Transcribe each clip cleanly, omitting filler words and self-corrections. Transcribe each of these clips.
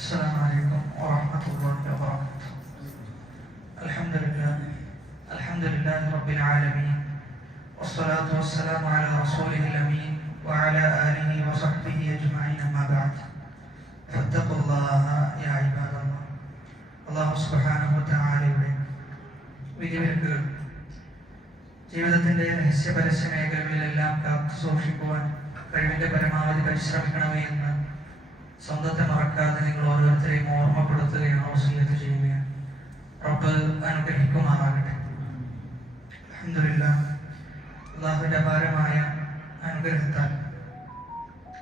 السلام عليكم ورحمة الله وبركاته. الحمد لله رب العالمين، والصلاة والسلام على رسوله الأمين وعلى آله وصحبه أجمعين. أما بعد، فاتقوا الله يا عباد الله. അല്ലാഹു സുബ്ഹാനഹു വ തആലയുടെ വിധിവിലക്കുകൾ ജീവിതത്തിന്റെ രഹസ്യ പരസ്യ മേഖലകളിലെല്ലാം കാത്തു സൂക്ഷിക്കുവാൻ കഴിവിന്റെ പരമാവധി പരിശ്രമിക്കണമേ എന്ന് സ്വന്തത്തെ മറക്കാതെ നിങ്ങൾ ഓരോരുത്തരെയും ഓർമ്മപ്പെടുത്തുകയാണ്, വസിയ്യത്ത് ചെയ്യുകയാണ്. റബ്ബ് അനുഗ്രഹിക്കുമാറാകട്ടെ. അൽഹംദുലില്ലാഹ്, അല്ലാഹുവിന്റെ അപാരമായ അനുഗ്രഹത്താൽ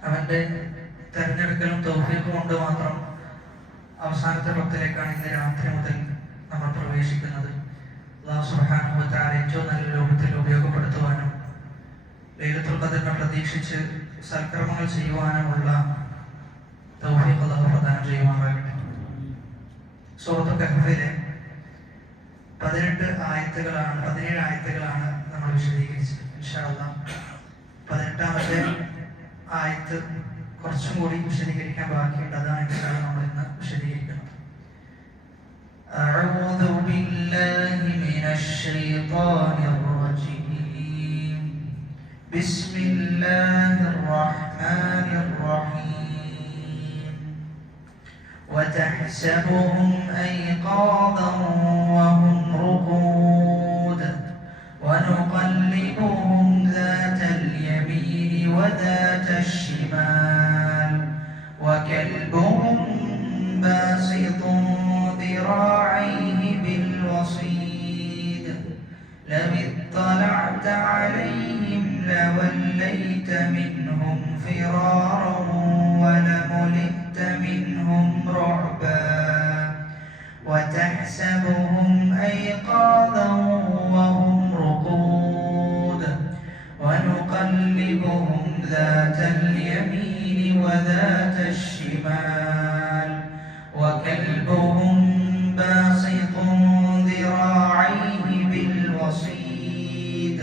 അവന്റെ തെരഞ്ഞെടുക്കലും തൗഫീഖും കൊണ്ട് മാത്രം അവസാനത്തെ പത്തിലേക്കാണ് ഇന്ന് രാത്രി മുതൽ നമ്മൾ പ്രവേശിക്കുന്നത്. അല്ലാഹു സുബ്ഹാനഹു വ തആല ഏറ്റവും നല്ല രൂപത്തിൽ ഉപയോഗപ്പെടുത്തുവാനും ലൈലത്തുൽ ഖദ്റിനെ പ്രതീക്ഷിച്ച് സൽക്കർമ്മങ്ങൾ ചെയ്യുവാനുമുള്ള തൗഫീഖ് അല്ലാഹു പ്രദാനം ചെയ്യുമാറാകട്ടെ. സൂറത്തുൽ കഹ്ഫിലെ 17 ആയത്തുകളാണ് നമ്മൾ വിശദീകരിച്ചത്. ഇൻഷാ അല്ലാഹ് 18ാമത്തെ ആയത്ത് കുറച്ചും കൂടി വിശദീകരിക്കാൻ ബാക്കിയുണ്ട്. അതാണ് ഇൻഷാ അല്ലാഹ് നമ്മൾ ഇന്ന് വിശദീകരിക്കുന്നത്. അഊദു ബില്ലാഹി മിനശ് ശൈത്വാനിർ റജീം. ബിസ്മില്ലാഹിർ റഹ്മാനിർ റഹീം. وتحسبهم أيقاظا وهم رقود ونقلبهم ذات اليمين وذات الشمال وكلبهم باسط ذراعيه بالوصيد لو اطلعت عليهم لوليت منهم فرارا ولملئت منهم رعبا وتحسبهم أيقاظا وهم رقود ونقلبهم ذات اليمين وذات الشمال وكلبهم باسط ذراعيه بالوصيد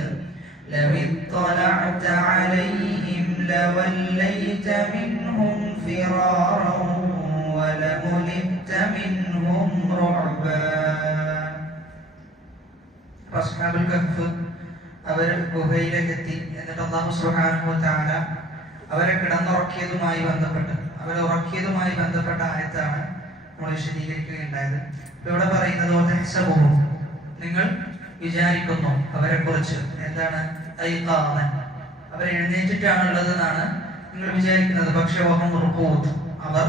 لو اطلعت عليهم لوليت منهم فرارا ولملئت منهم رعبا. അസ്ഹാബുൽ കഹ്ഫ് അവർ ഗുഹയിലേക്ക് എത്തി. എന്നിട്ട് അല്ലാഹു സുബ്ഹാനഹു വ തആല അവരെ കിടന്നുറക്കിയതുമായി ബന്ധപ്പെട്ട ആയത്താണ് നമ്മൾ വിശദീകരിക്കുകയുണ്ടായത്. ഇവിടെ പറയുന്നത് വതഹ്സബുഹും, നിങ്ങൾ വിചാരിക്കുന്നു അവരെ കുറിച്ച് എന്താണ്, ഐഖാദൻ, അവർ എഴുന്നേറ്റിട്ടാണുള്ളതെന്നാണ് നിങ്ങൾ വിചാരിക്കുന്നത്. പക്ഷെ വഹും റുഖൂദ്, അവർ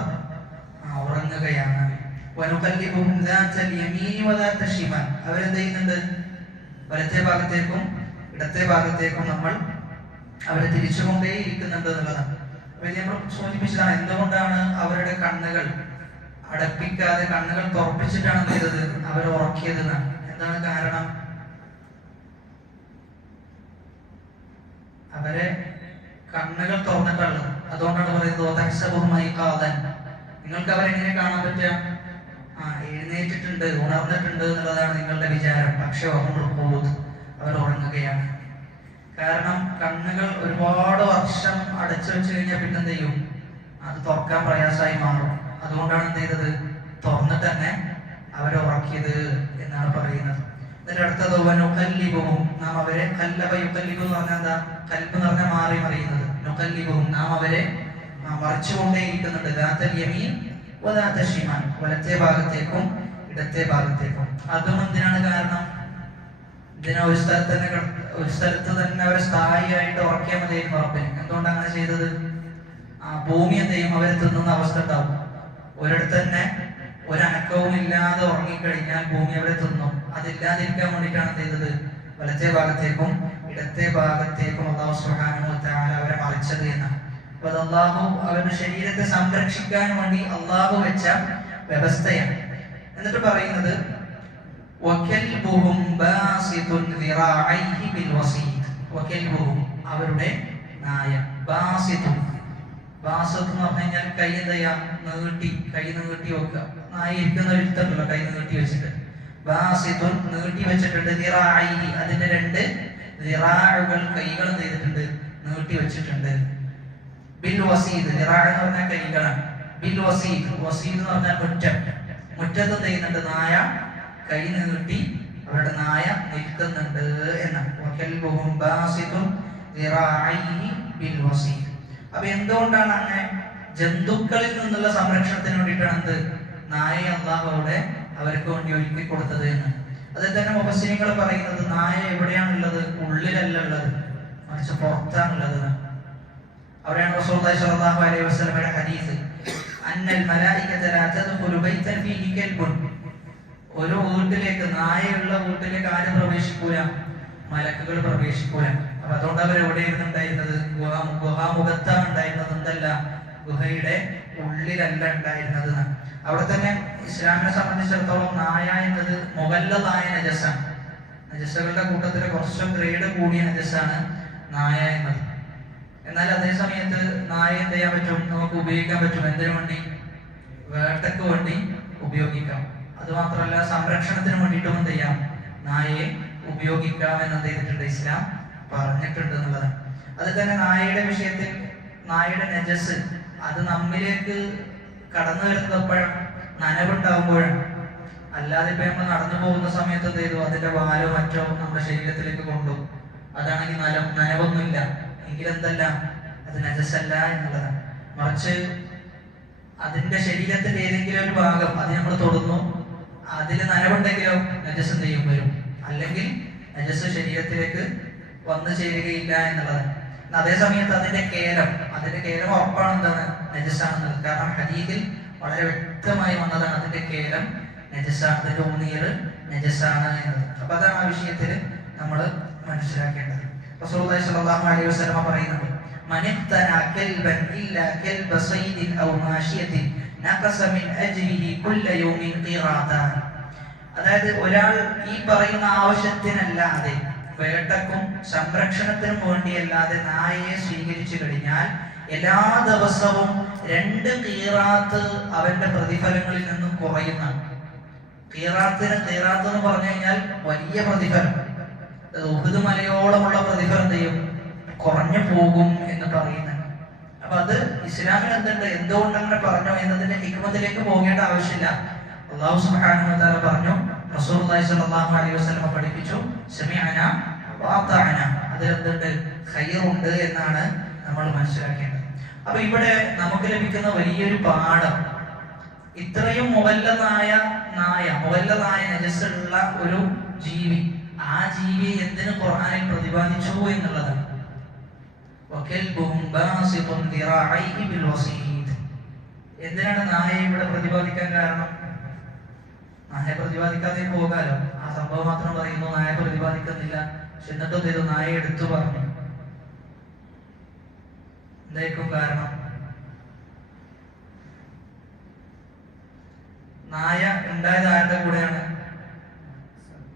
ഉറങ്ങുകയാണ്. വനുഖല്ലിബുഹും ദാത്തൽ യമീനി വദാത്ത ശിമാൽ, അവരെന്ത് ചെയ്യുന്നുണ്ട്, വലത്തെ ഭാഗത്തേക്കും ഇടത്തെ ഭാഗത്തേക്കും നമ്മൾ അവരെ തിരിച്ചുകൊണ്ടേ ഇരിക്കുന്നുണ്ട് എന്നുള്ളതാണ്. അപ്പൊ ഇത് നമ്മൾ സൂചിപ്പിച്ചതാണ്. എന്തുകൊണ്ടാണ് അവരുടെ കണ്ണുകൾ അടപ്പിക്കാതെ കണ്ണുകൾ തുറപ്പിച്ചിട്ടാണ് എന്ത് ചെയ്തത്, അവരെ ഉറക്കിയത് എന്നാണ്. എന്താണ് കാരണം? അവരെ കണ്ണുകൾ തുറന്നിട്ടുള്ളത്. അതുകൊണ്ടാണ് പറയുന്നത് നിങ്ങൾക്ക് അവരെങ്ങനെ കാണാൻ പറ്റുക, എഴുന്നേറ്റിട്ടുണ്ട്, ഉണർന്നിട്ടുണ്ട് എന്നുള്ളതാണ് നിങ്ങളുടെ വിചാരം. പക്ഷെ അവർ ഉറങ്ങുകയാണ്. കാരണം കണ്ണുകൾ ഒരുപാട് വർഷം അടച്ചു വെച്ച് കഴിഞ്ഞാൽ പിന്നെ എന്ത് ചെയ്യും, അത് തുറക്കാൻ പ്രയാസമായി മാറും. അതുകൊണ്ടാണ് എന്ത് ചെയ്തത്, തുറന്നിട്ട് തന്നെ അവരെ ഉറക്കിയത് എന്നാണ് പറയുന്നത്. ഇതിന്റെ അടുത്തത് വനുഖല്ലിബുഹും, നാം അവരെ, ഖല്ലബ യുഖല്ലിബു എന്ന് പറഞ്ഞാൽ എന്താ, ഖൽബ് എന്ന് പറഞ്ഞാൽ മാറി മറിയുന്നത്. നുഖല്ലിബുഹും, നാം അവരെ മറിച്ചുകൊണ്ടേയിരിക്കുന്നുണ്ട്. ദാത്തൽ യമീൻ വദാത്ത ശിമാൽ, വലത്തെ ഭാഗത്തേക്കും ഇടത്തെ ഭാഗത്തേക്കും. അതും എന്തിനാണ് കാരണം, ഇതിനെ ഒരു സ്ഥലത്ത് തന്നെ അവരെ സ്ഥായിയായിട്ട് ഉറക്കിയാൽ മതിയായിരുന്നു ഉറപ്പിന്. എന്തുകൊണ്ടാണ് അങ്ങനെ ചെയ്തത്? ഭൂമി എന്ത് ചെയ്യും, അവരെ തിന്നുന്ന അവസ്ഥ ഉണ്ടാവും. ഒരിടത്ത് തന്നെ ഒരനക്കവും ഇല്ലാതെ ഉറങ്ങിക്കഴിഞ്ഞാൽ ഭൂമി അവരെ തിന്നും. അതില്ലാതിരിക്കാൻ വേണ്ടിയിട്ടാണ് എന്ത് ചെയ്തത്, വലത്തെ ഭാഗത്തേക്കും ഇടത്തെ ഭാഗത്തേക്കും അല്ലാഹു സുബ്ഹാനഹു വ തആല അവരെ മറിച്ചത് എന്നാണ്. അപ്പൊ അത് അല്ലാഹു അവരുടെ ശരീരത്തെ സംരക്ഷിക്കാൻ വേണ്ടി അല്ലാഹു വെച്ച വ്യവസ്ഥയാണ്. എന്നിട്ട് പറയുന്നത് വകൽബുഹും ബാസിതുൻ ദിറാഇഹി ബിൽവസീദ്. വകൽബുഹും, അവരുടെ നായ, ബാസിതുൻ, ബാസിത് എന്ന് പറഞ്ഞു കഴിഞ്ഞാൽ കൈ എന്താ ചെയ്യാ, കൈ നീട്ടി വെക്കുക. നായ ഇരിക്കുന്ന ഒരു ഇഷ്ടമല്ലോ, കൈ നീട്ടി വെച്ചിട്ട്. ബാസിതുൻ, നീട്ടി വെച്ചിട്ടുണ്ട്. ദിറാഇഹി, അതിന്റെ 2 ദിറാഉകൾ, കൈകൾ ചെയ്തിട്ടുണ്ട്, നീട്ടി വെച്ചിട്ടുണ്ട്. ബിൽ വസീദ്, ദിറാ എന്ന് പറഞ്ഞാൽ കൈകളാണ്. ബിൽ വസീദ്. വസീദ് എന്ന് പറഞ്ഞാൽ മുറ്റം. മുറ്റത്ത് ചെയ്യുന്നുണ്ട് നായ കൈ നീട്ടി അവരുടെ നായ നിൽക്കുന്നുണ്ട് എന്നാണ്. അപ്പൊ എന്തുകൊണ്ടാണ് അങ്ങനെ ജന്തുക്കളിൽ നിന്നുള്ള സംരക്ഷണത്തിന് വേണ്ടിയിട്ടാണ് എന്ത് നായയെ അള്ളാഹു അവിടെ അവർക്ക് വേണ്ടി ഒരുക്കി കൊടുത്തത് എന്ന്. അതിൽ തന്നെ മുഫസ്സിരീങ്ങൾ പറയുന്നത് നായ എവിടെയാണുള്ളത്? ഉള്ളിലല്ല ഉള്ളത്, മറിച്ച് പുറത്താണുള്ളത്. അവിടെയാണ് റസൂലുള്ളാഹി സ്വല്ലല്ലാഹു അലൈഹി വസല്ലമയുടെ ഹദീസ്, അന്നൽ മലായികത ലാ തദ്ഖുലു ബൈതൻ ഫീഹി കൽബുൻ. ഒരു വീട്ടിലേക്ക്, നായയുള്ള വീട്ടിലേക്ക് ആരും പ്രവേശിക്കൂല? മലക്കുകൾ പ്രവേശിക്കൂല. അപ്പൊ അതുകൊണ്ട് അവർ എവിടെയായിരുന്നു ഉണ്ടായിരുന്നത്? ഗുഹാമുഖത്താണ് ഉണ്ടായിരുന്നത്, എന്തല്ല ഗുഹയുടെ ഉള്ളിലല്ല ഉണ്ടായിരുന്നത്. അവിടെ തന്നെ ഇസ്ലാമിനെ സംബന്ധിച്ചിടത്തോളം നായ എന്നത് മുഗല്ലദായ നജസാണ്. നജസ്സുകളുടെ കൂട്ടത്തിലെ കുറച്ച് ഗ്രേഡ് കൂടിയ നജസാണ് നായ എന്നത്. എന്നാൽ അതേ സമയത്ത് നായ എന്ത് ചെയ്യാൻ പറ്റും? നമുക്ക് ഉപയോഗിക്കാൻ പറ്റും. എന്തിനു വേണ്ടി? വേട്ടക്ക് വേണ്ടി ഉപയോഗിക്കാം. അതുമാത്രമല്ല സംരക്ഷണത്തിന് വേണ്ടിയിട്ടും എന്ത് ചെയ്യാം? നായയെ ഉപയോഗിക്കാം എന്ന് ചെയ്തിട്ടുണ്ട്, ഇസ്ലാം പറഞ്ഞിട്ടുണ്ട് എന്നുള്ളത്. അത് തന്നെ നായയുടെ വിഷയത്തിൽ നായയുടെ നജസ് അത് നമ്മിലേക്ക് കടന്നു വരുന്നത് എപ്പോഴാണ്? നനവുണ്ടാകുമ്പോഴാണ്. അല്ലാതെ ഇപ്പൊ നമ്മൾ നടന്നു പോകുന്ന സമയത്ത് എന്ത് ചെയ്തു? അതിന്റെ വാലോ മറ്റോ നമ്മുടെ ശരീരത്തിലേക്ക് കൊണ്ടു. അതാണെങ്കിൽ നനവൊന്നുമില്ല എങ്കിലെന്തല്ല, അത് നജസല്ല എന്നുള്ളതാണ്. മറിച്ച് അതിന്റെ ശരീരത്തിന്റെ ഏതെങ്കിലും ഒരു ഭാഗം അത് നമ്മൾ തൊടുന്നു, അതിൽ നനവുണ്ടെങ്കിലോ നജസ് എന്ത് ചെയ്യും? വരും. അല്ലെങ്കിൽ നജസ് ശരീരത്തിലേക്ക് വന്നു ചേരുകയില്ല എന്നുള്ളതാണ്. അതേ സമയത്ത് അതിന്റെ കേലം ഉറപ്പാണ് എന്താണ്? നജസാണെന്നത്. കാരണം ഹദീസിൽ വളരെ വ്യക്തമായി വന്നതാണ് അതിന്റെ കേലം നജസാണ്, അതിന്റെ ഉണ്ണീർ നജസാണ് എന്നത്. അപ്പൊ അതാണ് ആ വിഷയത്തിൽ നമ്മൾ മനസ്സിലാക്കേണ്ടത്. റസൂലുള്ളാഹി സ്വല്ലല്ലാഹു അലൈഹി വസല്ലം പറയുന്നുണ്ട്, മനിഖ്തനാ കൽബൻ ഇല്ലാ കൽബ സൈദിൻ ഔ മാശിയത്തിൻ നഖസ മിൻ അജ്രിഹി കുല്ല യൗമിൻ ഖിറാതാൻ. അതായത് ഒരാൾ ഈ പറയുന്ന ആവശ്യത്തിനല്ലാതെ, വേട്ടക്കും സംരക്ഷണത്തിനും വേണ്ടിയല്ലാതെ നായയെ സ്വീകരിച്ചു കഴിഞ്ഞാൽ എല്ലാ ദിവസവും 2 ഖീറാത്ത് അവന്റെ പ്രതിഫലങ്ങളിൽ നിന്നും കുറയുന്നതാണ്. ഖീറാത്ത് എന്ന് പറഞ്ഞു കഴിഞ്ഞാൽ വലിയ പ്രതിഫലം, ഉഹുദ് മലയോളമുള്ള പ്രതിഫലം ചെയ്യും കുറഞ്ഞു പോകും എന്ന് പറയുന്നുണ്ട്. അപ്പൊ അത് ഇസ്ലാമിൽ എന്തുണ്ട്, എന്തുകൊണ്ട് അങ്ങനെ പറഞ്ഞു എന്നതിന്റെ ഹിക്മത്തിലേക്ക് പോകേണ്ട ആവശ്യമില്ല. അല്ലാഹു സുബ്ഹാനഹു വ തആല പറഞ്ഞു, റസൂലുള്ളാഹി സ്വല്ലല്ലാഹു അലൈഹി വസല്ലം പഠിപ്പിച്ചു, സമിഅന വഅതഅന. അതിലെന്തുണ്ട്? ഖൈറുണ്ട് എന്നാണ് നമ്മൾ മനസ്സിലാക്കേണ്ടത്. അപ്പൊ ഇവിടെ നമുക്ക് ലഭിക്കുന്ന വലിയൊരു പാഠം, ഇത്രയും മുവല്ലദായ നജസ്സുള്ള ഒരു ജീവി, ആ ജീവിയെ എന്തിന് ഖുർആനിൽ പ്രതിപാദിച്ചു എന്നുള്ളതാണ്. എന്തിനാണ് നായയെ ഇവിടെ പ്രതിപാദിക്കാൻ കാരണം? നായ പ്രതിപാദിക്കാതെ പോകാലോ, ആ സംഭവം മാത്രം പറയുന്നു, നായ പ്രതിപാദിക്കുന്നില്ല. പക്ഷെ എന്നിട്ടും ഇത് നായ എടുത്തു പറഞ്ഞു. എന്തായിരിക്കും കാരണം? നായ ഉണ്ടായത് ആരുടെ കൂടെയാണ്?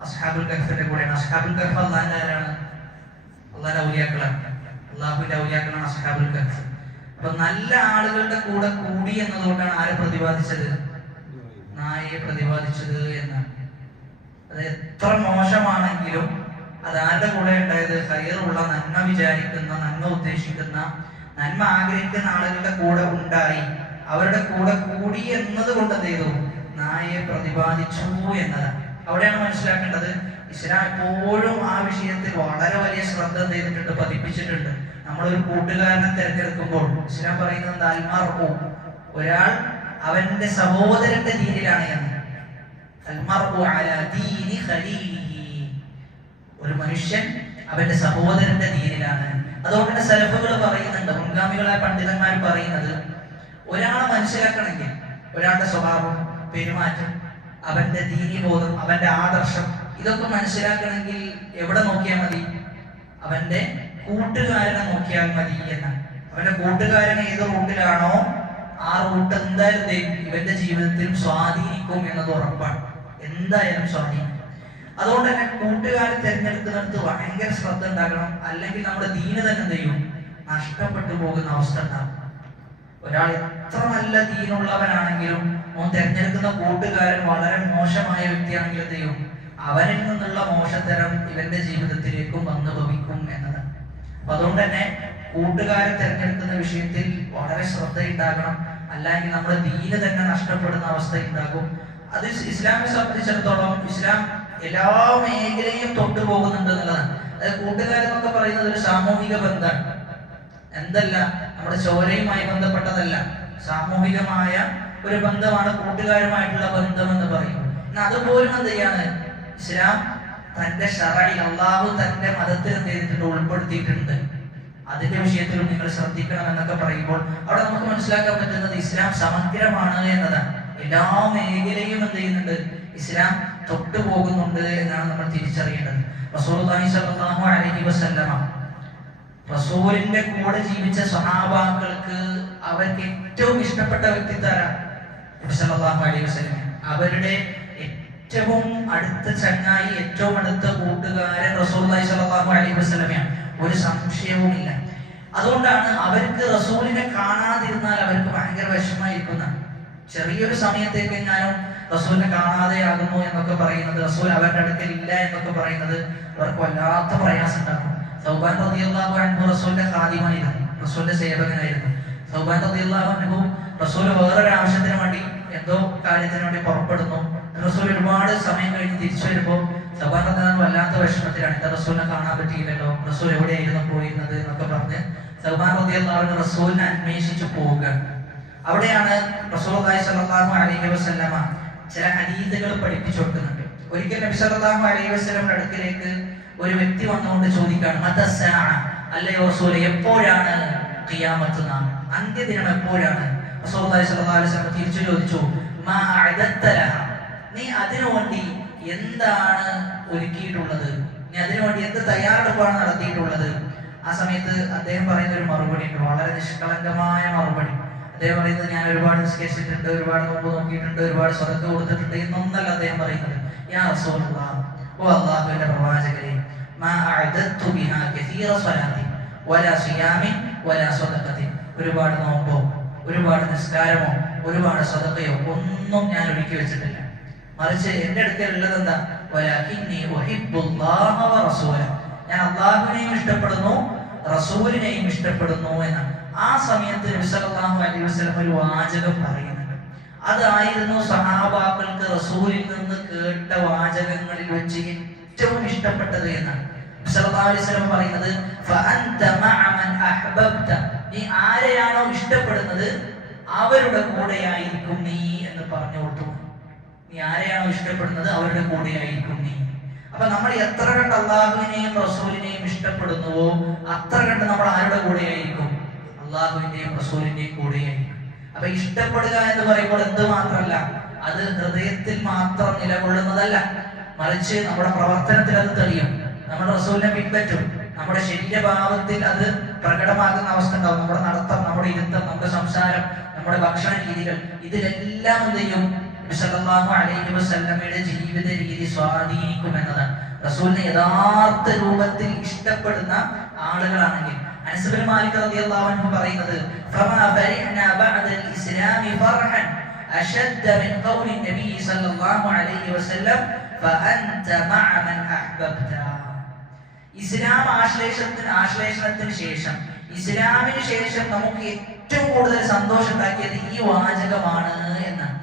അസ്ഹാബുൽ കഹ്ഫിന്റെ കൂടെയാണ്. അസ്ഹാബുൽ കഹ്ഫ് അള്ളാഹിന്റെ ആരാണ്? അള്ളാഹിന്റെ ഔലിയാക്കളാണ്. അള്ളാഹുവിന്റെ ഔലിയാക്കളാണ് അസ്ഹാബുൽ കഹ്ഫ്. അപ്പൊ നല്ല ആളുകളുടെ കൂടെ കൂടി എന്നതുകൊണ്ടാണ് ആരെ പ്രതിപാദിച്ചത്? നായയെ പ്രതിപാദിച്ചത് എന്നാണ്. അത് എത്ര മോശമാണെങ്കിലും അത് ആരുടെ കൂടെ ഉണ്ടായത്? ഖൈറുള്ള, നന്മ വിചാരിക്കുന്ന, നന്മ ഉദ്ദേശിക്കുന്ന, നന്മ ആഗ്രഹിക്കുന്ന ആളുകളുടെ കൂടെ ഉണ്ടായി. അവരുടെ കൂടെ കൂടി എന്നത് കൊണ്ട് എന്ത് ചെയ്തു? നായയെ പ്രതിപാദിച്ചു എന്നതാണ്. അവിടെയാണ് മനസ്സിലാക്കേണ്ടത്. ഇസ്ലാം എപ്പോഴും ആ വിഷയത്തിൽ വളരെ വലിയ ശ്രദ്ധ ചെയ്തിട്ടുണ്ട്, പതിപ്പിച്ചിട്ടുണ്ട്. നമ്മളൊരു കൂട്ടുകാരനെ തിരഞ്ഞെടുക്കുമ്പോൾ ഇസ്ലാം പറയുന്നത് അൽമർഉ, ഒരാൾ അവന്റെ സഹോദരന്റെ ദീനിലാണ് എന്ന്. അൽമർഉ അലാ ദീനി ഖലീലിഹി, ഒരു മനുഷ്യൻ അവന്റെ സഹോദരന്റെ ദീനിലാണ്. അതുകൊണ്ട് തന്നെ സലഫുകൾ പറയുന്നുണ്ട്, മുൻഗാമികളായ പണ്ഡിതന്മാർ പറയുന്നത്, ഒരാളെ മനസ്സിലാക്കണമെങ്കിൽ ഒരാളുടെ സ്വഭാവം, പെരുമാറ്റം, അവന്റെ ദീനീബോധം, അവന്റെ ആദർശം, ഇതൊക്കെ മനസ്സിലാക്കണമെങ്കിൽ എവിടെ നോക്കിയാൽ മതി? അവന്റെ കൂട്ടുകാരനെ നോക്കിയാൽ മതി എന്നാണ്. അവന്റെ കൂട്ടുകാരൻ ഏത് റൂട്ടിലാണോ ആ റൂട്ട് എന്തായാലും ഇവന്റെ ജീവിതത്തിൽ സ്വാധീനിക്കും എന്നത് ഉറപ്പാണ്. എന്തായാലും സ്വാധീനിക്കും. അതുകൊണ്ട് തന്നെ കൂട്ടുകാരെ തിരഞ്ഞെടുക്കുന്നിടത്ത് ഭയങ്കര ശ്രദ്ധ ഉണ്ടാകണം. അല്ലെങ്കിൽ നമ്മുടെ ദീന് തന്നെ എന്ത് ചെയ്യും? നഷ്ടപ്പെട്ടു പോകുന്ന അവസ്ഥ ഉണ്ടാകും. ഒരാൾ എത്ര നല്ല ദീനുള്ളവനാണെങ്കിലും അവൻ തിരഞ്ഞെടുക്കുന്ന കൂട്ടുകാരൻ വളരെ മോശമായ വ്യക്തിയാണെങ്കിൽ എന്ത് ചെയ്യും? അവനിൽ നിന്നുള്ള മോശത്തരം ഇവന്റെ ജീവിതത്തിലേക്കും വന്നു ഭവിക്കും എന്നതാണ്. അപ്പൊ അതുകൊണ്ട് തന്നെ കൂട്ടുകാരെ തിരഞ്ഞെടുക്കുന്ന വിഷയത്തിൽ വളരെ ശ്രദ്ധയുണ്ടാകണം. അല്ലെങ്കിൽ നമ്മുടെ ദീന് തന്നെ നഷ്ടപ്പെടുന്ന അവസ്ഥ ഉണ്ടാകും. അത് ഇസ്ലാമിനെ സംബന്ധിച്ചിടത്തോളം ഇസ്ലാം എല്ലാ മേഖലയും തൊട്ടു പോകുന്നുണ്ട് എന്നുള്ളതാണ്. അതായത് കൂട്ടുകാരെന്നൊക്കെ പറയുന്നത് ഒരു സാമൂഹിക ബന്ധമാണ്, എന്തല്ല നമ്മുടെ ചോരയുമായി ബന്ധപ്പെട്ടതല്ല, സാമൂഹികമായ ഒരു ബന്ധമാണ് കൂട്ടുകാരുമായിട്ടുള്ള ബന്ധം എന്ന് പറയും. എന്നാൽ അതുപോലും എന്ത് ചെയ്യാണ് ഇസ്ലാം തന്റെ ശറഇൽ അള്ളാഹു തന്റെ മതത്തിൽ എന്ത് ചെയ്തിട്ടുണ്ട്, ഉൾപ്പെടുത്തിയിട്ടുണ്ട്. അതിന്റെ വിഷയത്തിലും നിങ്ങൾ ശ്രദ്ധിക്കണം എന്നൊക്കെ പറയുമ്പോൾ അവിടെ നമുക്ക് മനസ്സിലാക്കാൻ പറ്റുന്നത് ഇസ്ലാം സമഗ്രമാണ് എന്നതാണ്. എല്ലാ മേഖലയും എന്ത് ചെയ്യുന്നുണ്ട്, ഇസ്ലാം തൊട്ടു പോകുന്നുണ്ട് എന്നാണ് നമ്മൾ തിരിച്ചറിയേണ്ടത്. റസൂലുള്ളാഹി സ്വല്ലല്ലാഹു അലൈഹി വസല്ലമ റസൂലിന്റെ കൂടെ ജീവിച്ച സ്വഹാബാക്കൾക്ക് അവർക്ക് ഏറ്റവും ഇഷ്ടപ്പെട്ട വ്യക്തിത്വം നബി സല്ലല്ലാഹു അലൈഹി വസല്ലം. അവരുടെ ഏറ്റവും അടുത്ത ചങ്ങായി, ഏറ്റവും അടുത്ത കൂട്ടുകാരൻ റസൂലുള്ളാഹി സ്വല്ലല്ലാഹു അലൈഹി വസല്ലമയാണ്, ഒരു സംശയവുമില്ല. അതുകൊണ്ടാണ് അവർക്ക് റസൂലിനെ കാണാതിരുന്നാൽ അവർക്ക് ഭയങ്കര വിഷമമായിരിക്കുന്ന, ചെറിയൊരു സമയത്തേക്ക് എങ്ങാനും റസൂലിനെ കാണാതെയാകുന്നു എന്നൊക്കെ പറയുന്നത്, റസൂൽ അവരുടെ അടുക്കൽ ഇല്ല എന്നൊക്കെ പറയുന്നത് അവർക്ക് വല്ലാത്ത പ്രയാസം ഉണ്ടാകും. സൗബാൻ റളിയല്ലാഹു അൻഹു റസൂലിന്റെ ഖാദിമായിരുന്നു, റസൂലിന്റെ സേവകനായിരുന്നു. സൗബാൻ റളിയല്ലാഹു അൻഹു റസൂൽ വേറൊരു ആവശ്യത്തിന് വേണ്ടി എന്തോ കാര്യത്തിന് വേണ്ടി പുറപ്പെടുന്നു. റസൂൽ ഒരുപാട് സമയം കഴിഞ്ഞ് തിരിച്ചു വരുമ്പോൾ സൗബാൻ റളിയല്ലാഹു വല്ലാത്ത വിഷമത്തിലാണ്. എന്താ റസൂലിനെ കാണാൻ പറ്റിയില്ലല്ലോ, റസൂൽ എവിടെയായിരുന്നു പോയിരുന്നത് എന്നൊക്കെ പറഞ്ഞ് സൗബാൻ റളിയല്ലാഹു അൻഹു റസൂലിനെ അന്വേഷിച്ചു പോവുക. അവിടെയാണ് റസൂലുള്ളാഹി സ്വല്ലല്ലാഹു അലൈഹി വസല്ലമ ചില ഹദീസുകൾ പഠിപ്പിച്ചു കൊടുക്കുന്നുണ്ട്. ഒരിക്കൽ നബി സല്ലല്ലാഹു അലൈഹി വസല്ലമയുടെ അടുക്കലേക്ക് ഒരു വ്യക്തി വന്നുകൊണ്ട് ചോദിക്കാണ്, മതസ്സാഅ, അല്ലയോ റസൂലേ എപ്പോഴാണ് ഖിയാമത്ത് നാൾ, അന്ത്യദിനം എപ്പോഴാണ്? റസൂലുള്ളാഹി സ്വല്ലല്ലാഹു അലൈഹി വസല്ലം തിരിച്ചു ചോദിച്ചു, മാ അഅദത്ത ലഹ, നീ അതിനുവേണ്ടി എന്താണ് ഒരുക്കിയിട്ടുള്ളത്, നീ അതിനുവേണ്ടി എന്ത് തയ്യാറെടുപ്പാണ് നടത്തിയിട്ടുള്ളത്? ആ സമയത്ത് അദ്ദേഹം പറയുന്ന ഒരു മറുപടി ഉണ്ട്, വളരെ നിഷ്കളങ്കമായ മറുപടി. അദ്ദേഹം പറയുന്നത്, ഞാൻ ഒരുപാട് നിസ്കരിച്ചിട്ടുണ്ട്, ഒരുപാട് നോമ്പ് നോക്കിയിട്ടുണ്ട്, ഒരുപാട് സ്വതക്ക കൊടുത്തിട്ടുണ്ട് എന്നൊന്നല്ല അദ്ദേഹം പറയുന്നത്. യാ റസൂലല്ലാഹ്, ഓ അല്ലാഹുവിന്റെ പ്രവാചകരെ, മാ അഅദത്തു ബിഹാ കസീറ സ്വലാത്തി വലാ സിയാമി വലാ സ്വദഖത്തി, ഒരുപാട് നോമ്പോ ഒരുപാട് നിസ്കാരമോ ഒരുപാട് സ്വതക്കയോ ഒന്നും ഞാൻ ഒരുക്കി വെച്ചിട്ടില്ല. മറിച്ച് എന്റെ അടുക്കൽ ഉള്ളത് എന്താ, വലാകിന്നി ഉഹിബ്ബുല്ലാഹ വ റസൂല, ഞാൻ അല്ലാഹുവിനെയും ഇഷ്ടപ്പെടുന്നു റസൂലിനെയും ഇഷ്ടപ്പെടുന്നു എന്നാണ്. ആ സമയത്ത് നബി സല്ലല്ലാഹു അലൈഹി വസല്ലം ഒരു വാചകം പറയുന്നുണ്ട്. അതായിരുന്നു സഹാബാക്കൾക്ക് റസൂലിൽ നിന്ന് കേട്ട വാചകങ്ങളിൽ വെച്ച് ഏറ്റവും ഇഷ്ടപ്പെട്ടത് എന്നാണ്. നബി സല്ലല്ലാഹു അലൈഹി വസല്ലം പറയുന്നത്, ഫഅൻത മഅ മൻ അഹ്ബബ്ത, നീ ആരെയാണോ ഇഷ്ടപ്പെടുന്നത് അവരുടെ കൂടെയായിരിക്കും നീ എന്ന് പറഞ്ഞു കൊടുത്തു. നീ ആരെയാണോ ഇഷ്ടപ്പെടുന്നത് അവരുടെ കൂടെയായിരിക്കും നീ. അപ്പൊ നമ്മൾ എത്ര കണ്ട് അള്ളാഹുവിനെയും റസൂലിനെയും ഇഷ്ടപ്പെടുന്നുവോ അത്ര കണ്ട് നമ്മൾ ആരുടെ കൂടെയായിരിക്കും, അള്ളാഹുവിന്റെയും റസൂലിന്റെയും കൂടെയായിരിക്കും. അപ്പൊ ഇഷ്ടപ്പെടുക എന്ന് പറയുമ്പോൾ എന്ത് മാത്രമല്ല, അത് ഹൃദയത്തിൽ മാത്രം നിലകൊള്ളുന്നതല്ല, മറിച്ച് നമ്മുടെ പ്രവർത്തനത്തിൽ അത് തെളിയും. നമ്മുടെ റസൂലിനെ പിൻപറ്റും, നമ്മുടെ ശരീരഭാവത്തിൽ അത് പ്രകടമാകുന്ന അവസ്ഥ ഉണ്ടാവും. നമ്മുടെ നടത്തം, നമ്മുടെ ഇരുത്തം, നമ്മുടെ സംസാരം, നമ്മുടെ ഭക്ഷണ രീതികൾ, ഇതിലെല്ലാം എന്ത് ചെയ്യും, സല്ലല്ലാഹു അലൈഹി വസല്ലമയുടെ ജീവിത രീതി സ്വാധീനിക്കും എന്നതാണ്. റസൂലിനെ യഥാർത്ഥ രൂപത്തിൽ ഇഷ്ടപ്പെടുന്ന ആളുകളാണെങ്കിൽ, അനസ് ബിൻ മാലിക് റളിയല്ലാഹു അൻഹു പറയുന്നത്, ഫമാ ഫരിഹ്നാ ബഅദൽ ഇസ്ലാമി ഫർഹൻ അശദ്ദ മിൻ ഖൗലി നബി സല്ലല്ലാഹു അലൈഹി വസല്ലം ഫഅൻത മഅ മൻ അഹ്ബബ്ത. ഇസ്ലാം ആശ്ലേഷണത്തിന് ശേഷം, ഇസ്ലാമിന് ശേഷം നമുക്ക് ഏറ്റവും കൂടുതൽ സന്തോഷം ഉണ്ടാക്കിയത് ഈ വാചകമാണ് എന്നാണ്.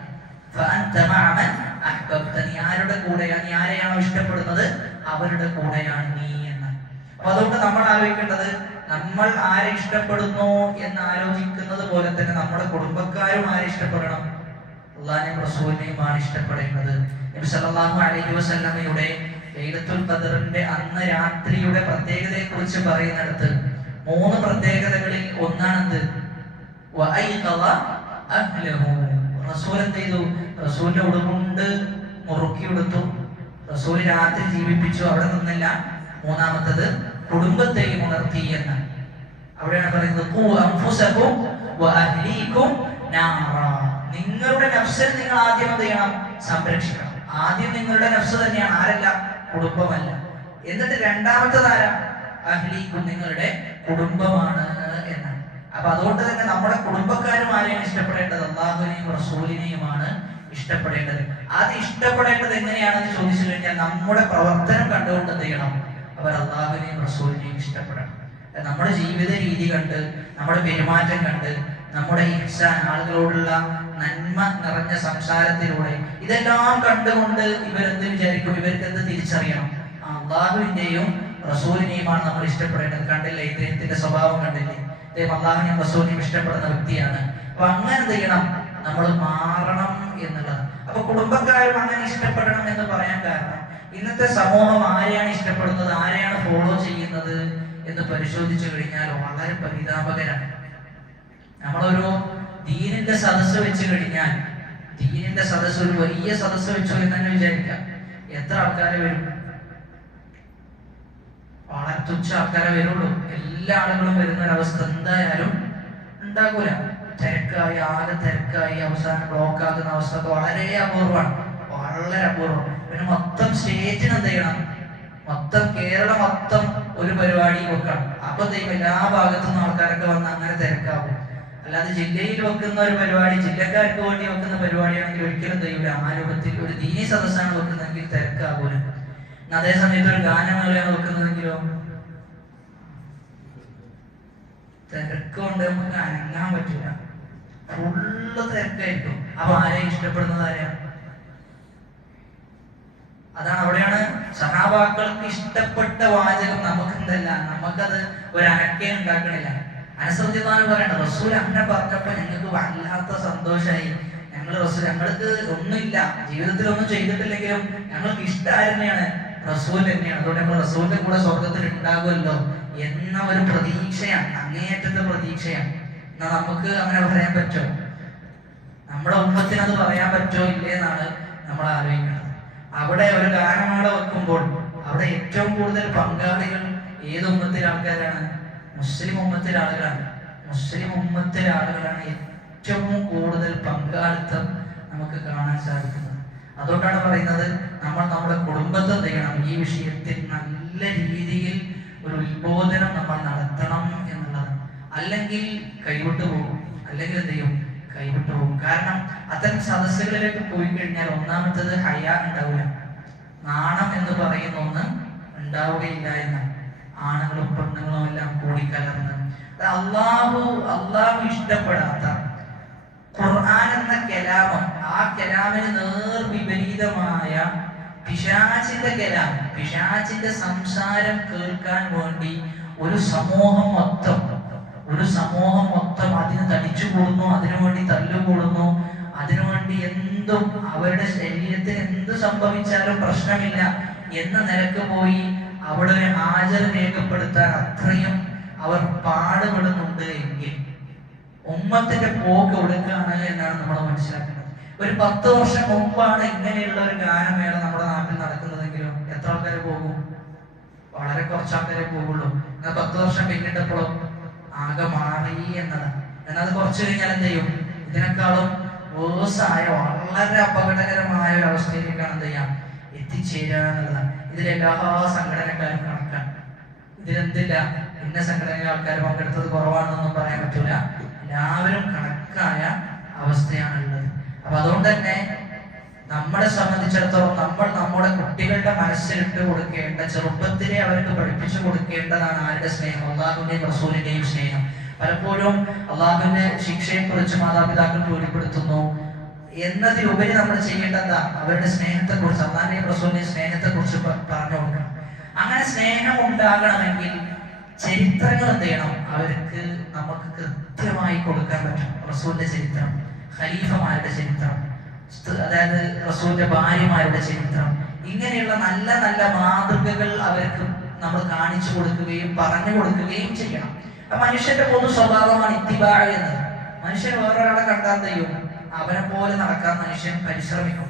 ഫഅൻത മഅ മൻ അഹ്ബബ്ത, നീ ആരുടെ കൂടെയാണ്, നീ ആരെയാണോ ഇഷ്ടപ്പെടുന്നത് അവരുടെ കൂടെയാണ് നീ എന്ന്. അപ്പൊ അതുകൊണ്ട് നമ്മൾ ആലോചിക്കേണ്ടത്, നമ്മൾ ആരെ ഇഷ്ടപ്പെടുന്നു എന്ന് ആലോചിക്കുന്നത് പോലെ തന്നെ നമ്മുടെ കുടുംബക്കാരും ആരെ ഇഷ്ടപ്പെടണം, അല്ലാഹുവിനെയും റസൂലിനെയുമാണ് ഇഷ്ടപ്പെടേണ്ടത്. നബി സല്ലല്ലാഹു അലൈഹി വസല്ലമയുടെ ലൈലത്തുൽ ഖദറിന്റെ അന്ന് രാത്രിയുടെ പ്രത്യേകതയെ കുറിച്ച് പറയുന്നിടത്ത് 3 പ്രത്യേകതകളിൽ ഒന്നാണെന്ത്, വഅയ്ഖള അഹ്ലഹു, റസൂൽ എന്ത് ചെയ്തു, റസൂലിന്റെ ഉടുമുണ്ട് മുറുക്കി എടുത്തു, റസൂൽ രാത്രി ജീവിപ്പിച്ചു. അവിടെ നിന്നില്ല, മൂന്നാമത്തത് കുടുംബത്തെയും ഉണർത്തി എന്ന്. അവിടെയാണ് പറയുന്നത്, ഖൂ അൻഫുസകും വഅഹ്ലീകും നാറാ, നിങ്ങളുടെ നഫ്സിനെ നിങ്ങൾ ആദ്യം എന്ത് ചെയ്യണം, സംരക്ഷിക്കണം. ആദ്യം നിങ്ങളുടെ നഫ്സ് തന്നെയാണ്, ആരല്ല, കുടുംബമല്ല. എന്നിട്ട് രണ്ടാമത്തത് ആരാ, അഹ്ലീകും, നിങ്ങളുടെ കുടുംബമാണ് എന്നാണ്. അപ്പൊ അതുകൊണ്ട് തന്നെ നമ്മുടെ കുടുംബക്കാരും ആരെയാണ് ഇഷ്ടപ്പെടേണ്ടത്, അല്ലാഹുവിനെയും റസൂലിനെയുമാണ് ഇഷ്ടപ്പെടേണ്ടത്. അത് ഇഷ്ടപ്പെടേണ്ടത് എങ്ങനെയാണെന്ന് ചോദിച്ചു കഴിഞ്ഞാൽ നമ്മുടെ പ്രവർത്തനം കണ്ടുകൊണ്ട് എന്ത് ചെയ്യണം, അവർ അല്ലാഹുവിനെയും റസൂലിനെയും ഇഷ്ടപ്പെടണം. നമ്മുടെ ജീവിത രീതി കണ്ട്, നമ്മുടെ പെരുമാറ്റം കണ്ട്, നമ്മുടെ ഇഹ്സാൻ, ആളുകളോടുള്ള നന്മ നിറഞ്ഞ സംസാരത്തിലൂടെ ഇതെല്ലാം കണ്ടുകൊണ്ട് ഇവരെന്ത് വിചാരിക്കും? ഇവർക്ക് എന്ത് തിരിച്ചറിയണം? അള്ളാഹുവിന്റെയും റസൂലിനെയുമാണ് നമ്മൾ ഇഷ്ടപ്പെടേണ്ടത്. കണ്ടില്ലേ, ഇദ്ദേഹത്തിന്റെ സ്വഭാവം കണ്ടില്ലേ? ഇദ്ദേഹം അള്ളാഹുവിനെയും റസൂലിനെയും ഇഷ്ടപ്പെടുന്ന വ്യക്തിയാണ്. അപ്പൊ അങ്ങനെ എന്ത് ചെയ്യണം? നമ്മൾ മാറണം എന്നുള്ളത്. അപ്പൊ കുടുംബക്കാരും അങ്ങനെ ഇഷ്ടപ്പെടണം എന്ന് പറയാൻ കാരണം, ഇന്നത്തെ സമൂഹം ആരെയാണ് ഇഷ്ടപ്പെടുന്നത്, ആരെയാണ് ഫോളോ ചെയ്യുന്നത് എന്ന് പരിശോധിച്ചു കഴിഞ്ഞാൽ വളരെ പരിതാപകരമാണ്. നമ്മളൊരു ദീനിന്റെ സദസ്സ് വെച്ച് കഴിഞ്ഞാൽ, ദീനിന്റെ സദസ്സ് ഒരു വലിയ സദസ്സ് വെച്ചോ എന്ന് തന്നെ വിചാരിക്കാം, എത്ര ആൾക്കാരെ വരും? വളരെ തുച്ഛ ആൾക്കാരെ വരുള്ളൂ. എല്ലാ ആളുകളും വരുന്ന ഒരവസ്ഥ എന്തായാലും ഉണ്ടാകൂല. തിരക്കായി, ആകെ തിരക്കായി, അവസാനം ബ്ലോക്ക് ആകുന്ന അവസ്ഥ വളരെ അപൂർവമാണ്, വളരെ അപൂർവം. പിന്നെ മൊത്തം സ്റ്റേജിന് എന്ത് ചെയ്യണം? മൊത്തം കേരളം മൊത്തം ഒരു പരിപാടി വെക്കണം. അപ്പൊ എല്ലാ ഭാഗത്തു നിന്ന് ആൾക്കാരൊക്കെ വന്ന് അങ്ങനെ തിരക്കാവും. അല്ലാതെ ജില്ലയിൽ വെക്കുന്ന ഒരു പരിപാടി, ജില്ലക്കാർക്ക് വേണ്ടി വെക്കുന്ന പരിപാടിയാണെങ്കിൽ ഒരിക്കലും ചെയ്യൂല. ആ രൂപത്തിൽ ഒരു ദീനി സദസ്സാണ് വെക്കുന്നതെങ്കിൽ തിരക്കാകൂല. അതേ സമയത്ത് ഒരു ഗാനമേളയാണ് വെക്കുന്നതെങ്കിലോ തിരക്കുകൊണ്ട് നമുക്ക് അനങ്ങാൻ പറ്റില്ല, ഫുള്ള് തിരക്കായിരിക്കും. അപ്പൊ ആരെയും ഇഷ്ടപ്പെടുന്നത് ആരെയാണ്? അതാണ്, അവിടെയാണ് സഹാബാക്കൾക്ക് ഇഷ്ടപ്പെട്ട വാചകം നമുക്ക് എന്തല്ല, നമുക്കത് ഒരു അനക്കേ ഉണ്ടാക്കണില്ല. അനുസൃതിമാര് പറയണ്ട, റസൂൽ അങ്ങനെ പറഞ്ഞപ്പോ ഞങ്ങൾക്ക് വല്ലാത്ത സന്തോഷമായി. ഞങ്ങൾക്ക് ഒന്നുമില്ല, ജീവിതത്തിൽ ഒന്നും ചെയ്തിട്ടില്ലെങ്കിലും ഞങ്ങൾക്ക് ഇഷ്ടമായിരുന്നെയാണ് റസൂൽ തന്നെയാണ്. അതുകൊണ്ട് നമ്മൾ റസൂലിന്റെ കൂടെ സ്വർഗത്തിൽ ഉണ്ടാകുമല്ലോ എന്ന ഒരു പ്രതീക്ഷയാണ്, അങ്ങേയറ്റത്തെ പ്രതീക്ഷയാണ്. എന്നാ നമുക്ക് അങ്ങനെ പറയാൻ പറ്റുമോ? നമ്മുടെ ഉമ്മത്തിന് അത് പറയാൻ പറ്റുമോ ഇല്ലേ എന്നാണ് നമ്മൾ ആലോചിക്കുന്നത്. അവിടെ ഒരു ഗാനമേള വെക്കുമ്പോൾ അവിടെ ഏറ്റവും കൂടുതൽ പങ്കാളികൾ ഏത് ഉമ്മത്തിലെ ആൾക്കാരാണ്? മുസ്ലിം ഉമ്മത്തിലെ ആളുകളാണ്. മുസ്ലിം ഉമ്മത്തിലെ ആളുകളാണ് ഏറ്റവും കൂടുതൽ പങ്കാളിത്തം നമുക്ക് കാണാൻ സാധിക്കുന്നത്. അതുകൊണ്ടാണ് പറയുന്നത്, നമ്മൾ നമ്മുടെ കുടുംബത്തെ എന്ത് ചെയ്യണം? ഈ വിഷയത്തിൽ നല്ല രീതിയിൽ ഒരു ഉത്ബോധനം നമ്മൾ നടത്തണം എന്നുള്ളത്. അല്ലെങ്കിൽ കൈവിട്ടു പോകും, അല്ലെങ്കിൽ എന്ത് ചെയ്യും? കൈവിട്ടു പോകും. കാരണം അത്തരം സദസ്സുകളിലേക്ക് പോയി കഴിഞ്ഞാൽ ഒന്നാമത്തത് ഹയാ ഉണ്ടാവില്ല, നാണം എന്ന് പറയുന്ന ഒന്ന് ഉണ്ടാവുകയില്ല എന്നാണ്. ആണുങ്ങളും പെണ്ണുങ്ങളും എല്ലാം കൂടിക്കലർന്ന് അള്ളാഹു ഇഷ്ടപ്പെടാത്ത ഖുർആൻ എന്ന കലാമം, ആ കലാമിന് നേർ വിപരീതമായ പിശാചിന്റെ കലാം, പിശാചിന്റെ സംസാരം കേൾക്കാൻ വേണ്ടി ഒരു സമൂഹം മൊത്തം അതിന് തടിച്ചു കൂടുന്നു, അതിനുവേണ്ടി തല്ലുകൂടുന്നു, അതിനുവേണ്ടി എന്തും അവരുടെ ശരീരത്തിന് എന്ത് സംഭവിച്ചാലും പ്രശ്നമില്ല എന്ന നിലക്ക് പോയി അവിടെ ഒരു ഹാജർ രേഖപ്പെടുത്താൻ അത്രയും അവർ പാടുപെടുന്നുണ്ട് എങ്കിൽ ഉമ്മത്തിന്റെ പോക്ക് ഒടുക്കാണ് എന്നാണ് നമ്മൾ മനസ്സിലാക്കുന്നത്. ഒരു 10 വർഷം മുമ്പാണ് ഇങ്ങനെയുള്ള ഒരു ഗാനമേള നമ്മുടെ നാട്ടിൽ നടക്കുന്നതെങ്കിലും എത്ര ആൾക്കാർ പോകും? വളരെ കുറച്ച് ആൾക്കാരെ പോകുള്ളൂ. എന്നാൽ 10 വർഷം പിന്നിട്ടപ്പോഴും ആകെ മാറി എന്നതാണ്. എന്നാൽ അത് കുറച്ചു കഴിഞ്ഞാൽ എന്ത് ചെയ്യും? ഇതിനേക്കാളും വേഴ്സായ, വളരെ അപകടകരമായ ഒരു അവസ്ഥയിലേക്കാണ് എന്ത് ചെയ്യാം എത്തിച്ചേരുക എന്നുള്ളതാണ്. ഇതിലെല്ലാ സംഘടനക്കാരും കണക്കാണ്. ഇതിലെന്തില്ല, ഇന്ന സംഘടന ആൾക്കാർ പങ്കെടുത്തത് കുറവാണെന്നൊന്നും പറയാൻ പറ്റൂല. എല്ലാവരും കണക്കായ അവസ്ഥയാണുള്ളത്. അപ്പൊ അതുകൊണ്ട് തന്നെ നമ്മളെ സംബന്ധിച്ചിടത്തോളം നമ്മൾ നമ്മുടെ കുട്ടികളുടെ മനസ്സിലിട്ട് കൊടുക്കേണ്ട, ചെറുപ്പത്തിലെ അവർക്ക് പഠിപ്പിച്ചു കൊടുക്കേണ്ടതാണ് ആരുടെ സ്നേഹം? അള്ളാഹുവിന്റെയും റസൂലിന്റെയും സ്നേഹം. പലപ്പോഴും അള്ളാഹുവിന്റെ ശിക്ഷയെക്കുറിച്ച് മാതാപിതാക്കൾ വെളിപ്പെടുത്തുന്നു എന്നതിലുപരി നമ്മൾ ചെയ്യേണ്ടത് അവരുടെ സ്നേഹത്തെ കുറിച്ച്, അള്ളാഹിന്റെയും റസൂലിന്റെയും സ്നേഹത്തെ കുറിച്ച് പറഞ്ഞു കൊടുക്കണം. അങ്ങനെ സ്നേഹം ഉണ്ടാകണമെങ്കിൽ ചരിത്രങ്ങൾ എന്ത് ചെയ്യണം? അവർക്ക് നമുക്ക് കൃത്യമായി കൊടുക്കാൻ പറ്റും. റസൂലിന്റെ ചരിത്രം, ഖലീഫമാരുടെ ചരിത്രം, അതായത് റസൂലിന്റെ ഭാര്യമാരുടെ ചരിത്രം, ഇങ്ങനെയുള്ള നല്ല നല്ല മാതൃകകൾ അവർക്ക് നമ്മൾ കാണിച്ചു കൊടുക്കുകയും പറഞ്ഞു കൊടുക്കുകയും ചെയ്യണം. മനുഷ്യന്റെ പൊതു സ്വഭാവമാണ് ഇത്തിബാ എന്നത്. മനുഷ്യൻ വേറൊരാളെ കണ്ടാൽ ചെയ്യും, അവനെ പോലെ നടക്കാൻ മനുഷ്യൻ പരിശ്രമിക്കും.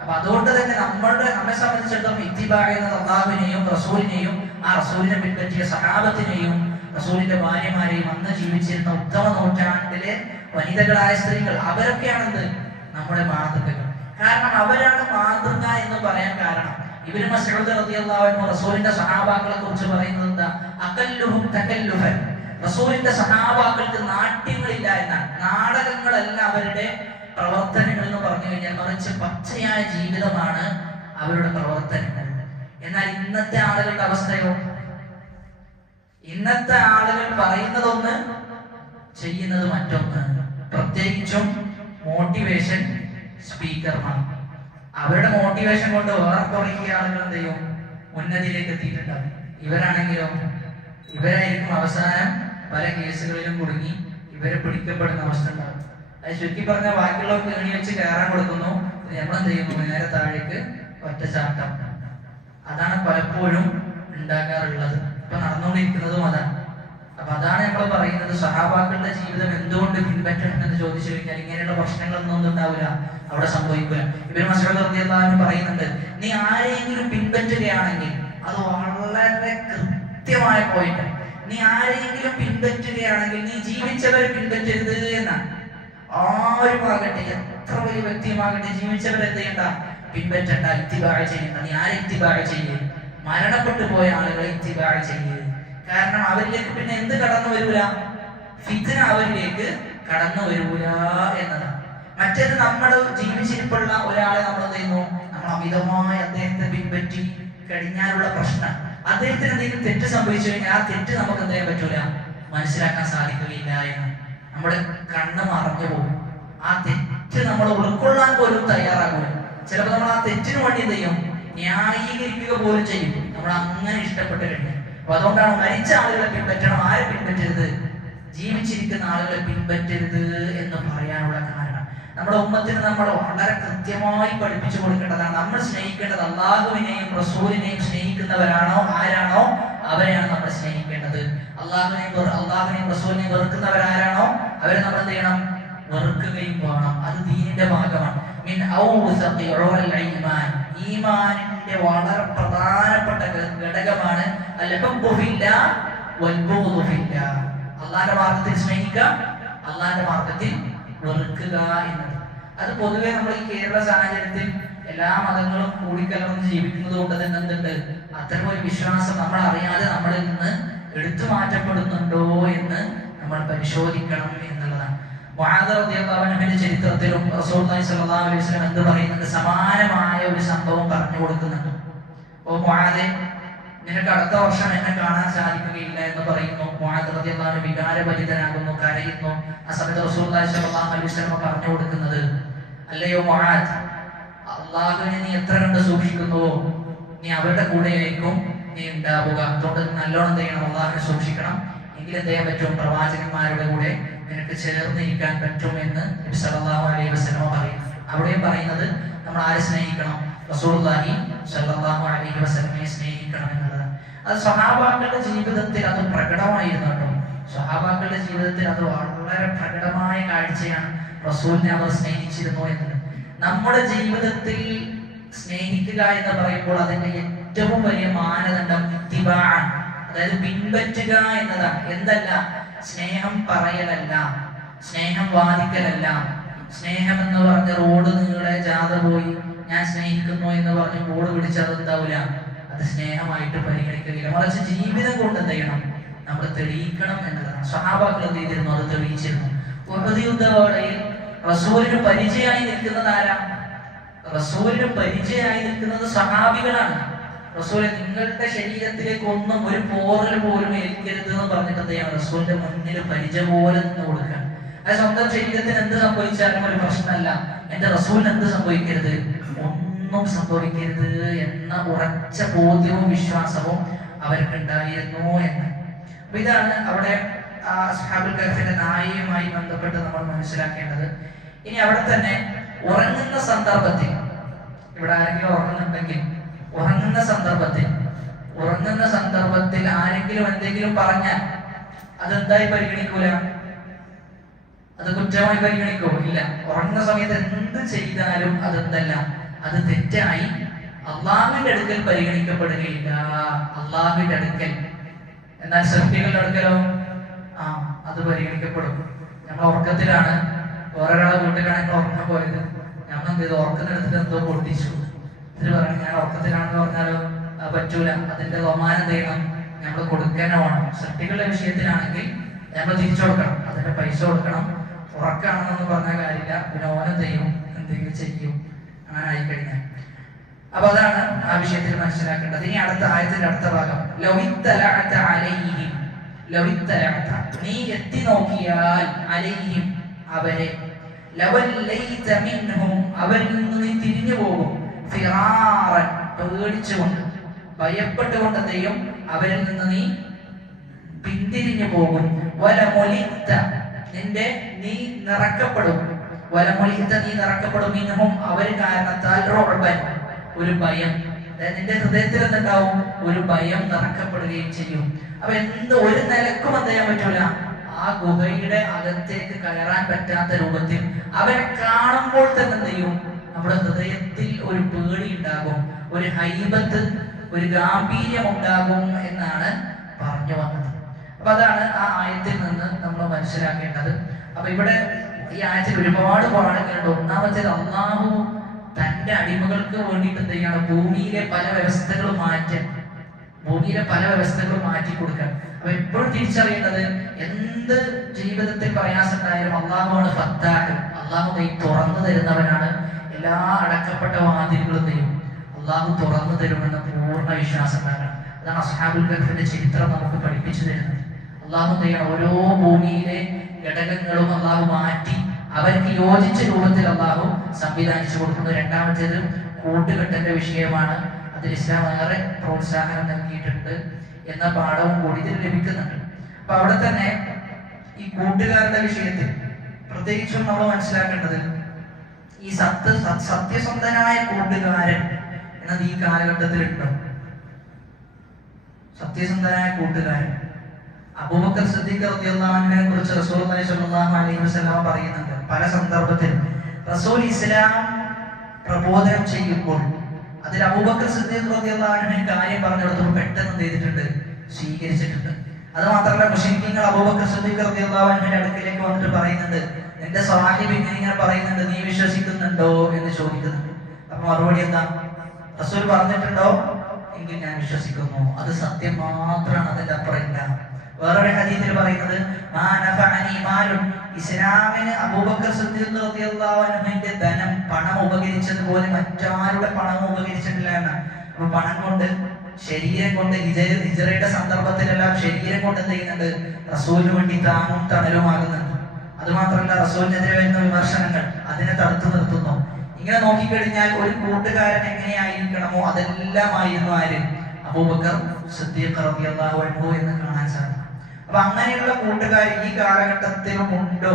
അപ്പൊ അതുകൊണ്ട് തന്നെ നമ്മെ സംബന്ധിച്ചിടത്തോളം ഇത്തിബാ എന്നത് അള്ളാഹുവിനെയും റസൂലിനെയും ആ റസൂലിനെ പിൻപറ്റിയ സഹാബത്തിനെയും റസൂലിന്റെ ഭാര്യമാരെയും അന്ന് ജീവിച്ചിരുന്ന ഉത്തമ നൂറ്റാണ്ടിലെ വനിതകളായ സ്ത്രീകൾ, അവരൊക്കെയാണെന്ത് നമ്മുടെ മാതൃകകൾ. കാരണം അവരാണ് മാതൃക എന്ന് പറയാൻ കാരണം ഇബ്നു മസ്ഊദ് റളിയല്ലാഹു അൻഹു റസൂലിന്റെ സഹാബാക്കളെ കുറിച്ച് പറയുന്നത് എന്താ? അകല്ലുഹും തകല്ലുഫൻ. റസൂലിന്റെ സഹാബാക്കൾക്ക് നാട്യങ്ങളില്ല എന്നാണ്. നാടകങ്ങളല്ല അവരുടെ പ്രവർത്തനങ്ങൾ എന്ന് പറഞ്ഞു കഴിഞ്ഞാൽ, മറിച്ച് പച്ചയായ ജീവിതമാണ് അവരുടെ പ്രവർത്തനങ്ങൾ. എന്നാൽ ഇന്നത്തെ ആളുകളുടെ അവസ്ഥയോ? ഇന്നത്തെ ആളുകൾ പറയുന്നതൊന്ന്, ചെയ്യുന്നത് മറ്റൊന്ന്. പ്രത്യേകിച്ചും മോട്ടിവേഷൻ സ്പീക്കർമാർ. അവരുടെ മോട്ടിവേഷൻ കൊണ്ട് വേറെ കുറേ ആളുകൾ എന്ത് ചെയ്യും, ഉന്നതിയിലേക്ക് എത്തിയിട്ടുണ്ടാവും. ഇവരാണെങ്കിലോ ഇവരായിരിക്കും അവസാനം പല കേസുകളിലും കുടുങ്ങി ഇവരെ പിടിക്കപ്പെടുന്ന അവസ്ഥ ഉണ്ടാവും. അത് ചുരുക്കി പറഞ്ഞാൽ ബാക്കിയുള്ളവർക്ക് ഏണി വെച്ച് കയറാൻ കൊടുക്കുന്നു, നമ്മളെന്ത് ചെയ്യുന്നു, നേരെ താഴേക്ക് ഒറ്റച്ചാട്ടം. അതാണ് പലപ്പോഴും ഉണ്ടാകാറുള്ളത്. ഇപ്പൊ നടന്നുകൊണ്ടിരിക്കുന്നതും അതാണ്. അപ്പൊ അതാണ് നമ്മൾ പറയുന്നത്, സഹാബാക്കളുടെ ജീവിതം എന്തുകൊണ്ട് പിൻപറ്റണം എന്ന് ചോദിച്ചു കഴിഞ്ഞാൽ ഇങ്ങനെയുള്ള പ്രശ്നങ്ങളൊന്നും ഉണ്ടാവില്ല, അവിടെ സംഭവിക്കില്ല. ഇബ്നു മസ്ഊദ് റളിയല്ലാഹു അൻഹു പറയുന്നുണ്ട്, നീ ആരെയെങ്കിലും പിൻപറ്റുകയാണെങ്കിൽ അത് വളരെ കൃത്യമായ പോയിന്റ്. നീ ആരെയെങ്കിലും പിൻപറ്റുകയാണെങ്കിൽ നീ ജീവിച്ചവരെ പിൻപറ്റരുത് എന്നാണ്. ആരുമാകട്ടെ, എത്ര വലിയ വ്യക്തിയുമാകട്ടെ, ജീവിച്ചവരെ എന്ത് ചെയ്യണ്ട, പിൻപറ്റണ്ട, ഇത്തിബാഅ് ചെയ്യണ്ട. നീ ആരെ ഇത്തിബാഅ് ചെയ്യേ? മരണപ്പെട്ടു പോയ ആളുകളെ ഇത്തിബാഅ് ചെയ്യേ. കാരണം അവരിലേക്ക് പിന്നെ എന്ത് കടന്നു വരൂല, ഫിത്ന അവരിലേക്ക് കടന്നു വരൂല എന്നതാണ്. മറ്റേത് നമ്മൾ ജീവിച്ചിരിപ്പുള്ള ഒരാളെ നമ്മൾ എന്ത് ചെയ്യുന്നു, നമ്മൾ അമിതമായി അദ്ദേഹത്തെ പിൻപറ്റി കഴിഞ്ഞാലുള്ള പ്രശ്നം, അദ്ദേഹത്തിന് എന്തെങ്കിലും തെറ്റ് സംഭവിച്ചു കഴിഞ്ഞാൽ ആ തെറ്റ് നമുക്ക് എന്ത് ചെയ്യാൻ പറ്റൂല, മനസ്സിലാക്കാൻ സാധിക്കുകയില്ല എന്ന്. നമ്മുടെ കണ്ണ് മറഞ്ഞു പോകും. ആ തെറ്റ് നമ്മൾ ഉൾക്കൊള്ളാൻ പോലും തയ്യാറാകൂല. ചിലപ്പോൾ നമ്മൾ ആ തെറ്റിന് വേണ്ടി എന്ത് ചെയ്യും, ന്യായീകരിക്കുക പോലും ചെയ്യും, നമ്മൾ അങ്ങനെ ഇഷ്ടപ്പെട്ട് കഴിഞ്ഞു. അപ്പൊ അതുകൊണ്ടാണ് മരിച്ച ആളുകളെ പിൻപറ്റണം, ആരെ പിൻപറ്റരുത്, ജീവിച്ചിരിക്കുന്ന ആളുകളെ പിൻപറ്റരുത് എന്ന് പറയാനുള്ള കാരണം. നമ്മുടെ ഉമ്മത്തിന് നമ്മൾ വളരെ കൃത്യമായി പഠിപ്പിച്ചു കൊടുക്കേണ്ടതാണ്. നമ്മൾ സ്നേഹിക്കേണ്ടത് അള്ളാഹുവിനെയും റസൂലിനെയും സ്നേഹിക്കുന്നവരാണോ ആരാണോ അവരെയാണ് നമ്മൾ സ്നേഹിക്കേണ്ടത്. അള്ളാഹുവിനെയും റസൂലിനെയും വെറുക്കുന്നവരാരാണോ അവരെ നമ്മൾ എന്ത് ചെയ്യണം, വെറുക്കുകയും വേണം. അത് ദീനിന്റെ ഭാഗമാണ്. ഈമാനിന്റെ വളരെ പ്രധാനപ്പെട്ട ഘടകമാണ് അള്ളാന്റെ മാർഗത്തിൽ സ്നേഹിക്കുക, അള്ളാന്റെ മാർഗത്തിൽ വെറുക്കുക എന്നത്. അത് പൊതുവെ നമ്മൾ ഈ കേരള സാഹചര്യത്തിൽ എല്ലാ മതങ്ങളും കൂടിക്കലർന്ന് ജീവിക്കുന്നത് കൊണ്ട് തന്നെ എന്തുണ്ട്, അത്തരം ഒരു വിശ്വാസം നമ്മൾ അറിയാതെ നമ്മളിൽ നിന്ന് എടുത്തു മാറ്റപ്പെടുന്നുണ്ടോ എന്ന് നമ്മൾ പരിശോധിക്കണം എന്നുള്ളതാണ്. മുആദ് റളിയല്ലാഹു അൻഹുവിന്റെ ചരിത്രത്തിലും റസൂലുള്ളാഹി സ്വല്ലല്ലാഹു അലൈഹി വസല്ലം എന്ത് പറയുന്നുണ്ട്, സമാനമായ ഒരു സംഭവം പറഞ്ഞു കൊടുക്കുന്നുണ്ട്. ഓ മുആദേ, നിനക്ക് അടുത്ത വർഷം എന്നെ കാണാൻ സാധിക്കുകയില്ല എന്ന് പറയുന്നു. മുആദ് റളിയല്ലാഹു അൻഹു വികാരഭരിതനാകുന്നു, കരയുന്നു. ആ സമയത്ത് റസൂലുള്ളാഹി സ്വല്ലല്ലാഹു അലൈഹി വസല്ലം പറഞ്ഞു കൊടുക്കുന്നത്, അല്ലയോ മുആദ്, അല്ലാഹുവിനെ നീ എത്ര കണ്ട് സൂക്ഷിക്കുന്നുവോ നീ അവരുടെ കൂടെയായിരിക്കും നീ ഉണ്ടാവുക. അതുകൊണ്ട് നല്ലോണം ചെയ്യണം, അല്ലാഹുവിനെ സൂക്ഷിക്കണം. എങ്കിൽ എന്ത് ചെയ്യാൻ പറ്റും, പ്രവാചകന്മാരുടെ കൂടെ നിനക്ക് ചേർന്നിരിക്കാൻ പറ്റും എന്ന് നബി സല്ലല്ലാഹു അലൈഹി വസല്ലം പറയുന്നു. അവിടെയും പറയുന്നത് നമ്മൾ ആരെ സ്നേഹിക്കണം, റസൂലുള്ളാഹി സ്വല്ലല്ലാഹു അലൈഹി വസല്ലമയെ സ്നേഹിക്കണം എന്നുള്ളതാണ്. അത് സ്വഹാബാക്കളുടെ ജീവിതത്തിൽ അത് പ്രകടമായിരുന്നു കേട്ടോ. സ്വഹാബാക്കളുടെ ജീവിതത്തിൽ അത് വളരെ പ്രകടമായ കാഴ്ചയാണ്. റസൂലിനെ അവർ സ്നേഹിച്ചിരുന്നു എന്നത്. നമ്മുടെ ജീവിതത്തിൽ സ്നേഹിക്കുക എന്ന് പറയുമ്പോൾ അതിന്റെ ഏറ്റവും വലിയ മാനദണ്ഡം ഇത്തിബാഅ്, അതായത് പിൻപറ്റുക എന്നതാണ്. എന്തല്ല, സ്നേഹം പറയലല്ല, സ്നേഹം വാദിക്കലല്ല. സ്നേഹം എന്ന് പറഞ്ഞ റോഡ് നീളെ ജാഥ പോയി ഞാൻ സ്നേഹിക്കുന്നു എന്ന് പറഞ്ഞ് ബോർഡ് പിടിച്ചത് എന്താവില്ല, അത് സ്നേഹമായിട്ട് പരിഗണിക്കുകയില്ല. മറിച്ച് ജീവിതം കൊണ്ട് എന്ത് ചെയ്യണം, നമ്മൾ തെളിയിക്കണം എന്നതാണ്. സ്വഹാബാക്കൾ എന്ത് ചെയ്തിരുന്നു, അത് തെളിയിച്ചിരുന്നു. ഉഹദ് യുദ്ധവേളയിൽ റസൂലിന് പരിചയമായി നിൽക്കുന്നത് ആരാ? റസൂലിന് പരിചയമായി നിൽക്കുന്നത് സ്വഹാബികളാണ്. റസൂലെ നിങ്ങളുടെ ശരീരത്തിലേക്ക് ഒന്നും ഒരു പോറൽ പോലും ഏൽക്കരുത് എന്ന് പറഞ്ഞിട്ട് എന്ത് ചെയ്യണം, റസൂലിന്റെ മുന്നിൽ പരിചയം പോലെ നിന്ന് കൊടുക്കാൻ. അത് സ്വന്തം ശരീരത്തിന് എന്ത് സംഭവിച്ചാലും ഒരു പ്രശ്നമല്ല, എന്റെ റസൂലിന് എന്ത് സംഭവിക്കരുത്, ഒന്നും സംഭവിക്കരുത് എന്ന ഉറച്ച ബോധ്യവും വിശ്വാസവും അവർക്കുണ്ടായിരുന്നു എന്ന്. അപ്പൊ ഇതാണ് അവിടെ അസ്ഹാബുൽ കഹ്ഫിന്റെ നായയുമായി ബന്ധപ്പെട്ട് നമ്മൾ മനസ്സിലാക്കേണ്ടത്. ഇനി അവിടെ തന്നെ ഉറങ്ങുന്ന സന്ദർഭത്തിൽ, ഇവിടെ ആരെങ്കിലും ഉറങ്ങുന്നുണ്ടെങ്കിൽ ഉറങ്ങുന്ന സന്ദർഭത്തിൽ ആരെങ്കിലും എന്തെങ്കിലും പറഞ്ഞാൽ അതെന്തായി പരിഗണിക്കൂല, അത് കുറ്റമായി പരിഗണിക്കോ? ഇല്ല. ഉറങ്ങുന്ന സമയത്ത് എന്ത് ചെയ്താലും അതെന്തല്ല, അത് തെറ്റായി അള്ളാഹുവിന്റെ അടുക്കൽ പരിഗണിക്കപ്പെടുകയില്ല. അള്ളാഹുവിന്റെ അടുക്കൽ. എന്നാൽ സൃഷ്ടികളുടെ അടുക്കലോ അത് പരിഗണിക്കപ്പെടും. നമ്മൾ ഉറക്കത്തിലാണ്, വേറൊരാളെ വീട്ടിലാണ് ഞങ്ങൾ ഉറക്കം പോയത്, ഞങ്ങൾ എന്ത് ചെയ്തു, ഉറക്കത്തിനെടുത്തിട്ട് എന്തോ പൊട്ടിച്ചു. ഇതിൽ പറഞ്ഞു ഞാൻ ഉറക്കത്തിലാണെന്ന് പറഞ്ഞാലോ പറ്റൂല, അതിന്റെ ബഹുമാനം ചെയ്യണം, നമ്മൾ കൊടുക്കാനോ വേണം. സൃഷ്ടികളുടെ വിഷയത്തിലാണെങ്കിൽ നമ്മൾ തിരിച്ചു കൊടുക്കണം, അതിന്റെ പൈസ കൊടുക്കണം. ഉറക്കാണെന്നൊന്നും പറഞ്ഞ കാര്യമില്ല, പിന്നെ ഓനം ചെയ്യും, എന്തെങ്കിലും ചെയ്യും, അങ്ങനെ ആയിക്കഴിഞ്ഞാൽ. അപ്പൊ അതാണ് ആ വിഷയത്തിൽ മനസ്സിലാക്കേണ്ടത്. ഇനി അടുത്ത ആയത്തിന്റെ അടുത്ത ഭാഗം, ലവിത്തലഅത നീ എത്തി നോക്കിയാൽ അലൈഹിം അവരെ ലവല്ലൈത മിൻഹും അവരിൽ നിന്ന് നീ തിരിഞ്ഞു പോകും ഫിറാറൻ പേടിച്ചുകൊണ്ട് ഭയപ്പെട്ടുകൊണ്ട് എന്തെയും അവരിൽ നിന്ന് നീ പിന്തിരിഞ്ഞു പോകും വലമുലിത്ത നീ നിറക്കപ്പെടും വലമുലിത്ത നീ നിറക്കപ്പെടും മിൻഹും അവർ കാരണത്താൽ റുഅബൻ ഒരു ഭയം നിന്റെ ഹൃദയത്തിൽ എന്തുണ്ടാവും ഒരു ഭയം നിറക്കപ്പെടുകയും ചെയ്യും. അപ്പൊ ഒരു നിലക്കും എന്ത് ചെയ്യാൻ പറ്റൂല ആ ഗുഹയുടെ അകത്തേക്ക് കയറാൻ പറ്റാത്ത രൂപത്തിൽ അവരെ കാണുമ്പോൾ തന്നെ എന്ത് ചെയ്യും നമ്മുടെ ഹൃദയത്തിൽ ഒരു പേടി ഉണ്ടാകും, ഒരു ഹൈബത്ത്, ഒരു ഗാംഭീര്യം ഉണ്ടാകും എന്നാണ് പറഞ്ഞു വന്നത്. അപ്പൊ അതാണ് ആ ആയത്തിൽ നിന്ന് നമ്മൾ മനസ്സിലാക്കേണ്ടത്. അപ്പൊ ഇവിടെ ഈ ആയത്തിൽ ഒരുപാട് പാഠങ്ങളുണ്ട്. ഒന്നാമത്തേത് അല്ലാഹു തന്റെ അടിമകൾക്ക് വേണ്ടിയിട്ട് എന്ത് ചെയ്യാണ് ഭൂമിയിലെ പല വ്യവസ്ഥകളും മാറ്റി കൊടുക്കാൻ. അപ്പൊ എപ്പോഴും തിരിച്ചറിയേണ്ടത് എന്ത് ജീവിതത്തിൽ പ്രയാസം ഉണ്ടായാലും അള്ളാഹുവാണ് ഫത്താഹ്, അള്ളാഹു തുറന്നു തരുന്നവനാണ്. എല്ലാ അടക്കപ്പെട്ട വാതിലുകളും തരും അള്ളാഹു തുറന്നു തരുമെന്ന പൂർണ്ണ വിശ്വാസം ഉണ്ടാക്കണം. അതാണ് അസ്ഹാബുൽ കഹ്ഫിന്റെ ചരിത്രം നമുക്ക് പഠിപ്പിച്ചു തരുന്നത്. അള്ളാഹു ഓരോ ഭൂമിയിലെ ഘടകങ്ങളും അള്ളാഹു മാറ്റി അവർക്ക് യോജിച്ച രൂപത്തിൽ അള്ളാഹു സംവിധാനിച്ചു കൊടുക്കുന്നു. രണ്ടാമത്തേത് കൂട്ടുകെട്ടിന്റെ വിഷയമാണ്. അതിൽ ഇസ്ലാം ഏറെ പ്രോത്സാഹനം നൽകിയിട്ടുണ്ട് എന്ന പാഠവും കൂടി ഇതിൽ ലഭിക്കുന്നുണ്ട്. അപ്പൊ അവിടെ തന്നെ ഈ കൂട്ടുകാരുടെ വിഷയത്തിൽ പ്രത്യേകിച്ചും നമ്മൾ മനസ്സിലാക്കേണ്ടത് ഈ സത്യസന്ധനായ കൂട്ടുകാരൻ എന്നത് ഈ കാലഘട്ടത്തിൽ ഉണ്ടോ? സത്യസന്ധനായ കൂട്ടുകാരൻ അബൂബക്കർ സിദ്ദീഖ് റളിയല്ലാഹു അൻഹുവിനെ കുറിച്ച് റസൂലുള്ളാഹി സ്വല്ലല്ലാഹു അലൈഹി വസല്ലം പറയുന്നുണ്ട്. പല സന്ദർഭത്തിൽ റസൂൽ ഇസ്ലാം പ്രബോധനം ചെയ്യുമ്പോൾ അതിൽ അബൂബക്കർ സിദ്ദീഖ് റളിയല്ലാഹു അൻഹു കാര്യം പറഞ്ഞെടുത്തപ്പോൾ പെട്ടെന്ന് എന്ത് ചെയ്തിട്ടുണ്ട്? സ്വീകരിച്ചിട്ടുണ്ട്. അത് മാത്രമല്ല മുശ്രിക്കീങ്ങൾ അബൂബക്കർ സിദ്ദീഖ് റളിയല്ലാഹു അൻഹുവിന്റെ അടുക്കിലേക്ക് വന്നിട്ട് പറയുന്നുണ്ട്, എന്റെ സ്വഹാബി ഇങ്ങനെ പറയുന്നുണ്ട്, നീ വിശ്വസിക്കുന്നുണ്ടോ എന്ന് ചോദിക്കുന്നുണ്ട്. അപ്പൊ മറുപടി എന്താ? റസൂൽ പറഞ്ഞിട്ടുണ്ടോ എങ്കിൽ ഞാൻ വിശ്വസിക്കുന്നു, അത് സത്യം മാത്രമാണ്, അതിന്റെ അപ്പുറം ഇല്ല. വേറൊരു ഹദീസിൽ പറയുന്നത് ഇസ്ലാമിന് അബൂബക്കർ സിദ്ദീഖ് റളിയല്ലാഹു അൻഹുവിന്റെ ധനം, പണം ഉപകരിച്ചതുപോലെ മറ്റാരുടെ പണം ഉപകരിച്ചിട്ടില്ല എന്നാണ്. അപ്പൊ പണം കൊണ്ട്, ശരീരം കൊണ്ട്, ഹിജ്റയുടെ സന്ദർഭത്തിലെല്ലാം ശരീരം കൊണ്ട് എന്ത് ചെയ്യുന്നുണ്ട്? റസൂലിന് വേണ്ടി താങ്ങും തണലുമാകുന്നുണ്ട്. അത് മാത്രമല്ല റസൂലിനെതിരെ വരുന്ന വിമർശനങ്ങൾ അതിനെ തടുത്തു നിർത്തുന്നു. ഇങ്ങനെ നോക്കിക്കഴിഞ്ഞാൽ ഒരു കൂട്ടുകാരൻ എങ്ങനെയായിരിക്കണമോ അതെല്ലാം ആയിരുന്നു ആര്? അബൂബക്കർ സിദ്ദീഖ് റളിയല്ലാഹു അൻഹു എന്ന് കാണാൻ സാധിക്കും. അപ്പൊ അങ്ങനെയുള്ള കൂട്ടുകാർ ഈ കാലഘട്ടത്തിലും ഉണ്ടോ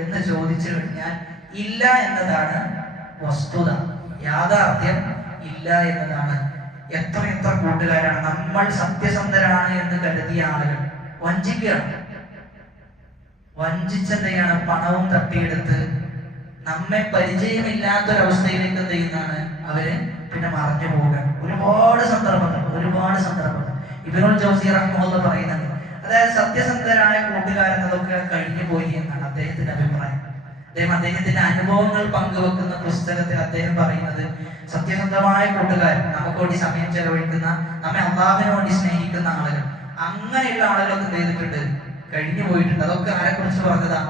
എന്ന് ചോദിച്ചു കഴിഞ്ഞാൽ ഇല്ല എന്നതാണ് വസ്തുത, യാഥാർത്ഥ്യം ഇല്ല എന്നതാണ്. എത്ര കൂട്ടുകാരാണ് നമ്മൾ സത്യസന്ധരാണ് എന്ന് കരുതിയ ആളുകൾ വഞ്ചിക്കുകയാണ്. വഞ്ചിച്ചെന്തെയാണ്? പണവും തട്ടിയെടുത്ത് നമ്മെ പരിചയമില്ലാത്തൊരവസ്ഥയിലേക്ക് എന്ത് ചെയ്യുന്നതാണ് അവര് പിന്നെ മറഞ്ഞു പോകാൻ. ഒരുപാട് സന്ദർഭങ്ങൾ ഇബ്നുൽ ജൗസി റഹ്മത്തുള്ളാഹി പറയുന്നുണ്ട്. അതായത് സത്യസന്ധരായ കൂട്ടുകാരെന്നതൊക്കെ കഴിഞ്ഞു പോയി എന്നാണ് അദ്ദേഹത്തിന്റെ അഭിപ്രായം. അദ്ദേഹത്തിന്റെ അനുഭവങ്ങൾ പങ്കുവെക്കുന്ന പുസ്തകത്തിൽ അദ്ദേഹം പറയുന്നത്, സത്യസന്ധമായ കൂട്ടുകാരൻ, നമുക്ക് വേണ്ടി സമയം ചെലവഴിക്കുന്ന, നമ്മെ അല്ലാഹുവിന് വേണ്ടി സ്നേഹിക്കുന്ന ആളുകൾ, അങ്ങനെയുള്ള ആളുകളൊക്കെ എന്ത് ചെയ്തിട്ടുണ്ട്? കഴിഞ്ഞു പോയിട്ടുണ്ട്. അതൊക്കെ ആരെ കുറിച്ച് പറഞ്ഞതാ?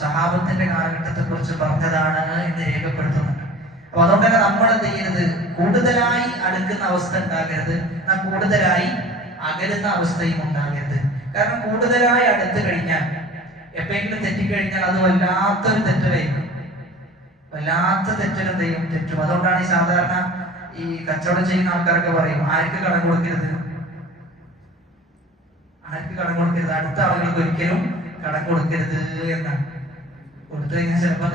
സഹാബത്തിന്റെ കാലഘട്ടത്തെ കുറിച്ച് പറഞ്ഞതാണ് എന്ന് രേഖപ്പെടുത്തുന്നുണ്ട്. അപ്പൊ അതുകൊണ്ട് തന്നെ നമ്മൾ എന്ത് ചെയ്യരുത്? കൂടുതലായി അടുക്കുന്ന അവസ്ഥ ഉണ്ടാകരുത്, കൂടുതലായി അകലുന്ന അവസ്ഥയും ഉണ്ടാകരുത്. കാരണം കൂടുതലായി അടുത്ത് കഴിഞ്ഞാൽ, എപ്പോഴെങ്കിലും തെറ്റിക്കഴിഞ്ഞാൽ അത് വല്ലാത്തൊരു തെറ്റായിരിക്കും, വല്ലാത്ത തെറ്റും തെറ്റും. അതുകൊണ്ടാണ് ഈ സാധാരണ ഈ കച്ചവടം ചെയ്യുന്ന ആൾക്കാരൊക്കെ പറയും, ആർക്ക് കടം കൊടുക്കരുത്, അടുത്ത ആളുകൾക്ക് ഒരിക്കലും കടം കൊടുക്കരുത് എന്നാണ്. കൊടുത്തു കഴിഞ്ഞാൽ ചിലപ്പോൾ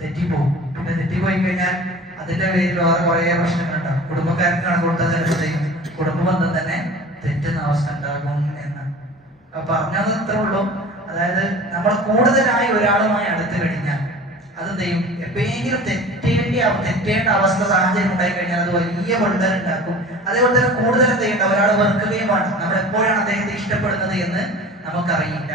തെറ്റിപ്പോവും. പിന്നെ തെറ്റിപ്പോയി കഴിഞ്ഞാൽ അതിന്റെ പേരിൽ വേറെ കുറെ പ്രശ്നങ്ങളുണ്ടാവും. കുടുംബക്കാർക്ക് കടം കൊടുത്താൽ ചിലപ്പോൾ കുടുംബ ബന്ധം തന്നെ തെറ്റുന്ന അവസ്ഥ ഉണ്ടാകും എന്നാണ്. അപ്പൊ പറഞ്ഞത് അത്രേ ഉള്ളൂ. അതായത് നമ്മൾ കൂടുതലായി ഒരാളുമായി അടുത്ത് കഴിഞ്ഞാൽ അത് എപ്പോഴെങ്കിലും തെറ്റേണ്ട അവസ്ഥ സാഹചര്യം ഉണ്ടായി കഴിഞ്ഞാൽ അത് വലിയ പൊള്ളൽ ഉണ്ടാക്കും. അതേപോലെ തന്നെ കൂടുതൽ ഒരാൾ വെറുക്കുകയും വേണം. നമ്മൾ എപ്പോഴാണ് അദ്ദേഹത്തെ ഇഷ്ടപ്പെടുന്നത് എന്ന് നമുക്കറിയില്ല.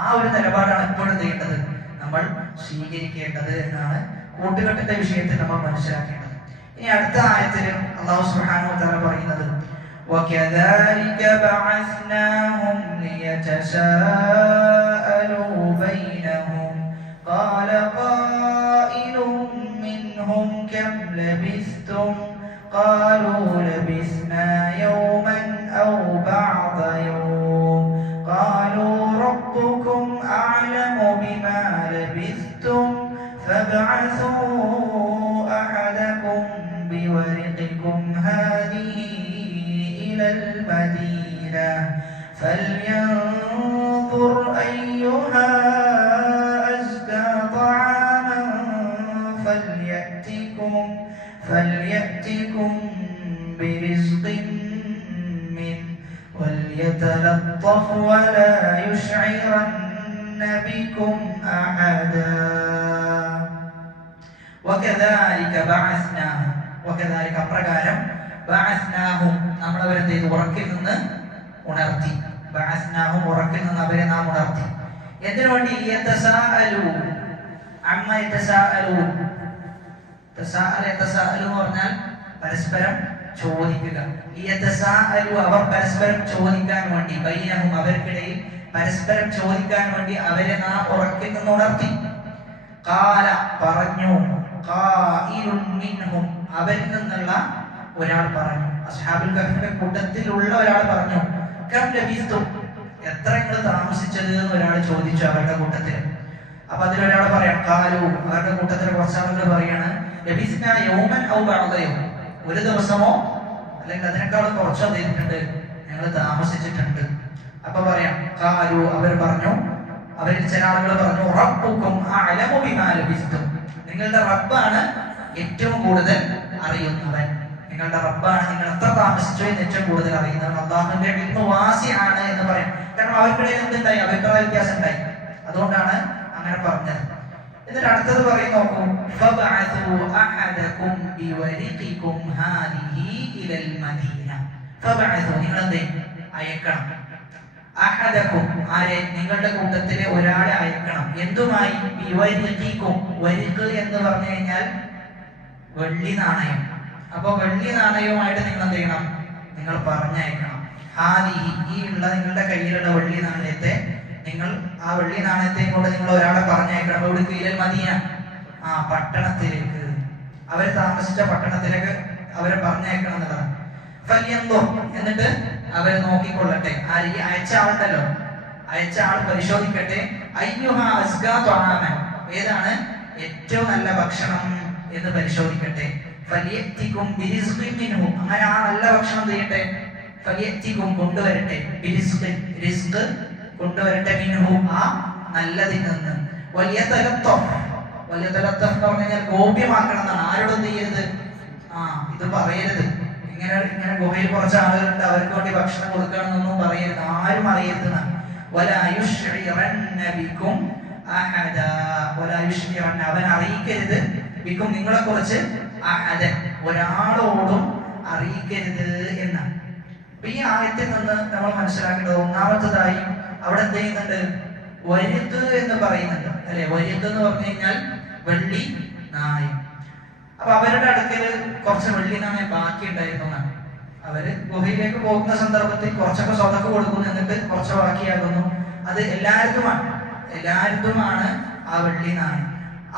ആ ഒരു നിലപാടാണ് എപ്പോഴും ചെയ്യേണ്ടത്, നമ്മൾ സ്വീകരിക്കേണ്ടത് എന്നാണ് കൂട്ടുകെട്ടിന്റെ വിഷയത്തിൽ നമ്മൾ മനസ്സിലാക്കേണ്ടത്. ഇനി അടുത്ത ആയത്തിൽ അല്ലാഹു സുബ്ഹാനഹു വ തആല പറയുന്നത്, وَكَذَلِكَ بَعَثْنَاهُمْ لِيَتَسَاءَلُوا بَيْنَهُمْ قَالَ قَائِلٌ مِّنْهُمْ كَمْ لَبِثْتُمْ قَالُوا لَبِثْنَا يَوْمًا أَوْ بَعْضَ يَوْمٍ قالوا ربكم أعلم بما لبثتم فابعثوا أحدكم بورقكم هذه إلى المدينة فلينظر أيها أزكى طعاما فليأتكم برزق منه وليتلطف ولا يشعرن بكم أحدا وكذلك അപ്രകാരം ബഅസ്നാഹും നമ്മൾ അവരെ ഉറക്കിൽ നിന്ന് ഉണർത്തി. ബഅസ്നാഹും ഉറക്കിൽ നിന്ന് അവരെ നാം ഉണർത്തി. എന്തിനു വേണ്ടി? യതസാഅലു അമ്മ യതസാഅലു. യതസാഅലു എന്ന് പറഞ്ഞാൽ പരസ്പരം ചോദിക്കുക. യതസാഅലു അവർ പരസ്പരം ചോദിക്കാൻ വേണ്ടി, ബൈനഹും അവർക്കിടയിൽ പരസ്പരം ചോദിക്കാൻ വേണ്ടി അവരെ നാം ഉറക്കിൽ നിന്ന് ഉണർത്തി. ഖാല പറഞ്ഞു, ഖായിലുൻ മിൻഹും അവരിൽ നിന്നുള്ള ഒരാൾ പറഞ്ഞു, അസ്ഹാബുൽ കഹ്ഫിന്റെ കൂട്ടത്തിലുള്ള ഒരാൾ പറഞ്ഞു, കം ലബിസ്തും എത്ര നിങ്ങൾ താമസിച്ചത് എന്ന് ഒരാൾ ചോദിച്ചു അവരുടെ കൂട്ടത്തിൽ. അപ്പൊ അതിലൊരാൾ പറയാം, ഖാലു അവരുടെ കൂട്ടത്തിൽ കുറച്ച് ആളുകൾ പറയാണ്, ലബിസ്നാ യൗമൻ ഔ ബഅദ യൗം ഒരു ദിവസമോ അല്ലെങ്കിൽ അതിനേക്കാൾ കുറച്ചോ ചെയ്തിട്ടുണ്ട്, ഞങ്ങൾ താമസിച്ചിട്ടുണ്ട്. അപ്പൊ പറയാം, ഖാലു അവർ പറഞ്ഞു, അവരിൽ ചില ആളുകൾ പറഞ്ഞു, റബ്ബുക്കും അഅലമു ബിമാ ലബിസ്തും നിങ്ങളുടെ റബ്ബാണ് ഏറ്റവും കൂടുതൽ അറിയുന്നവൻ. നിങ്ങളുടെ റബ്ബാണ് നിങ്ങൾ എത്ര താമസിച്ചു എന്ന് ഏറ്റവും കൂടുതൽ അറിയുന്നവൻ. അല്ലാഹുവിന്റെ ഇൽമു വാസിഅാണ് എന്ന് പറയും. കാരണം അവർക്കിടയിൽ എന്തുണ്ടായി? അഭിപ്രായ വ്യത്യാസം ഉണ്ടായി. അതുകൊണ്ടാണ് അങ്ങനെ പറഞ്ഞത്. എന്നിട്ട് അടുത്തത് പറയുന്നു, നോക്കൂ, ഫബഅതു അഹദകും ബിവരിഖികും ഹാദിഹി ഇലൽ മദീന. ഫബഅതു നിങ്ങൾ എന്ത് അയക്കണം, അഹദകും ആരെ നിങ്ങളുടെ കൂട്ടത്തിലെ ഒരാളെ അയക്കണം. എന്തുമായി? ബിവരിഖികും. വരിഖ് എന്ന് പറഞ്ഞു കഴിഞ്ഞാൽ വെള്ളി നാണയം. അപ്പൊ വെള്ളി നാണയവുമായിട്ട് നിങ്ങൾ എന്ത് ചെയ്യണം? നിങ്ങൾ പറഞ്ഞയക്കണം. ഹാദിഹി ഈ ഉള്ള നിങ്ങളുടെ കയ്യിലുള്ള വെള്ളി നാണയത്തെ നിങ്ങൾ ആ വെള്ളി നാണയത്തെയും കൊണ്ട് നിങ്ങൾ ഒരാളെ പറഞ്ഞയക്കണം. എവിടേക്ക്? ഇലൽ മദീന, ആ പട്ടണത്തിലേക്ക്, അവർ താമസിച്ച പട്ടണത്തിലേക്ക് അവരെ പറഞ്ഞയക്കണം എന്നുള്ളതാണ്. ഫല്യൻദുർ എന്നിട്ട് അവരെ നോക്കിക്കൊള്ളട്ടെ. ആര്? ഈ അയച്ച ആളുണ്ടല്ലോ, അയച്ച ആൾ പരിശോധിക്കട്ടെ. അയ്യുഹാ അസ്കാ ത്വആമൻ ഏതാണ് ഏറ്റവും നല്ല ഭക്ഷണം എന്ന് പരിശോധിക്കട്ടെ. ഫലിയത്തികും ബിരിസ്ഖിൻ മിൻഹു അങ്ങനെ ആ നല്ല ഭക്ഷണം ചെയ്യട്ടെ. ഫലിയത്തികും കൊണ്ടുവരട്ടെ, ബിരിസ്ഖിൻ റിസ്ഖ് കൊണ്ടുവരട്ടെ, മിൻഹു ആ നല്ലതിൽ നിന്ന്. വലിയതലത്തഫ് എന്ന് പറഞ്ഞാൽ ഗോപ്യമാക്കണം എന്നാണ്. ആരോടും ചെയ്യരുത്, ഇത് പറയരുത്. ഇങ്ങനെ ഗുഹയിൽ കുറച്ച് ആളുകളുണ്ട്, അവർക്ക് വേണ്ടി ഭക്ഷണം കൊടുക്കണമെന്നൊന്നും പറയരുത്, ആരും അറിയരുത്. അവൻ അറിയിക്കരുത്, ബിക്കും നിങ്ങളെ കുറിച്ച് ഒരാളോടും അറിയിക്കരുത് എന്നാണ്. അപ്പൊ ഈ ആയത്തിൽ നിന്ന് നമ്മൾ മനസ്സിലാക്കേണ്ടത് ഒന്നാമത്തതായി അവിടെ എന്ത് ചെയ്യുന്നുണ്ട്? വരിഖ് എന്ന് പറയുന്നുണ്ട് അല്ലെ. വരിഖ് എന്ന് പറഞ്ഞു കഴിഞ്ഞാൽ വെള്ളി നാണയം. അപ്പൊ അവരുടെ അടുക്കല് കുറച്ച് വെള്ളി നാണയം ബാക്കി ഉണ്ടായിരുന്നു എന്നാണ്. അവര് ഗുഹയിലേക്ക് പോകുന്ന സന്ദർഭത്തിൽ കുറച്ചൊക്കെ സ്വതക്ക് കൊടുക്കുന്നു, എന്നിട്ട് കുറച്ച് ബാക്കിയാകുന്നു. അത് എല്ലാവരുമാണ് ആ വെള്ളി നാണയം.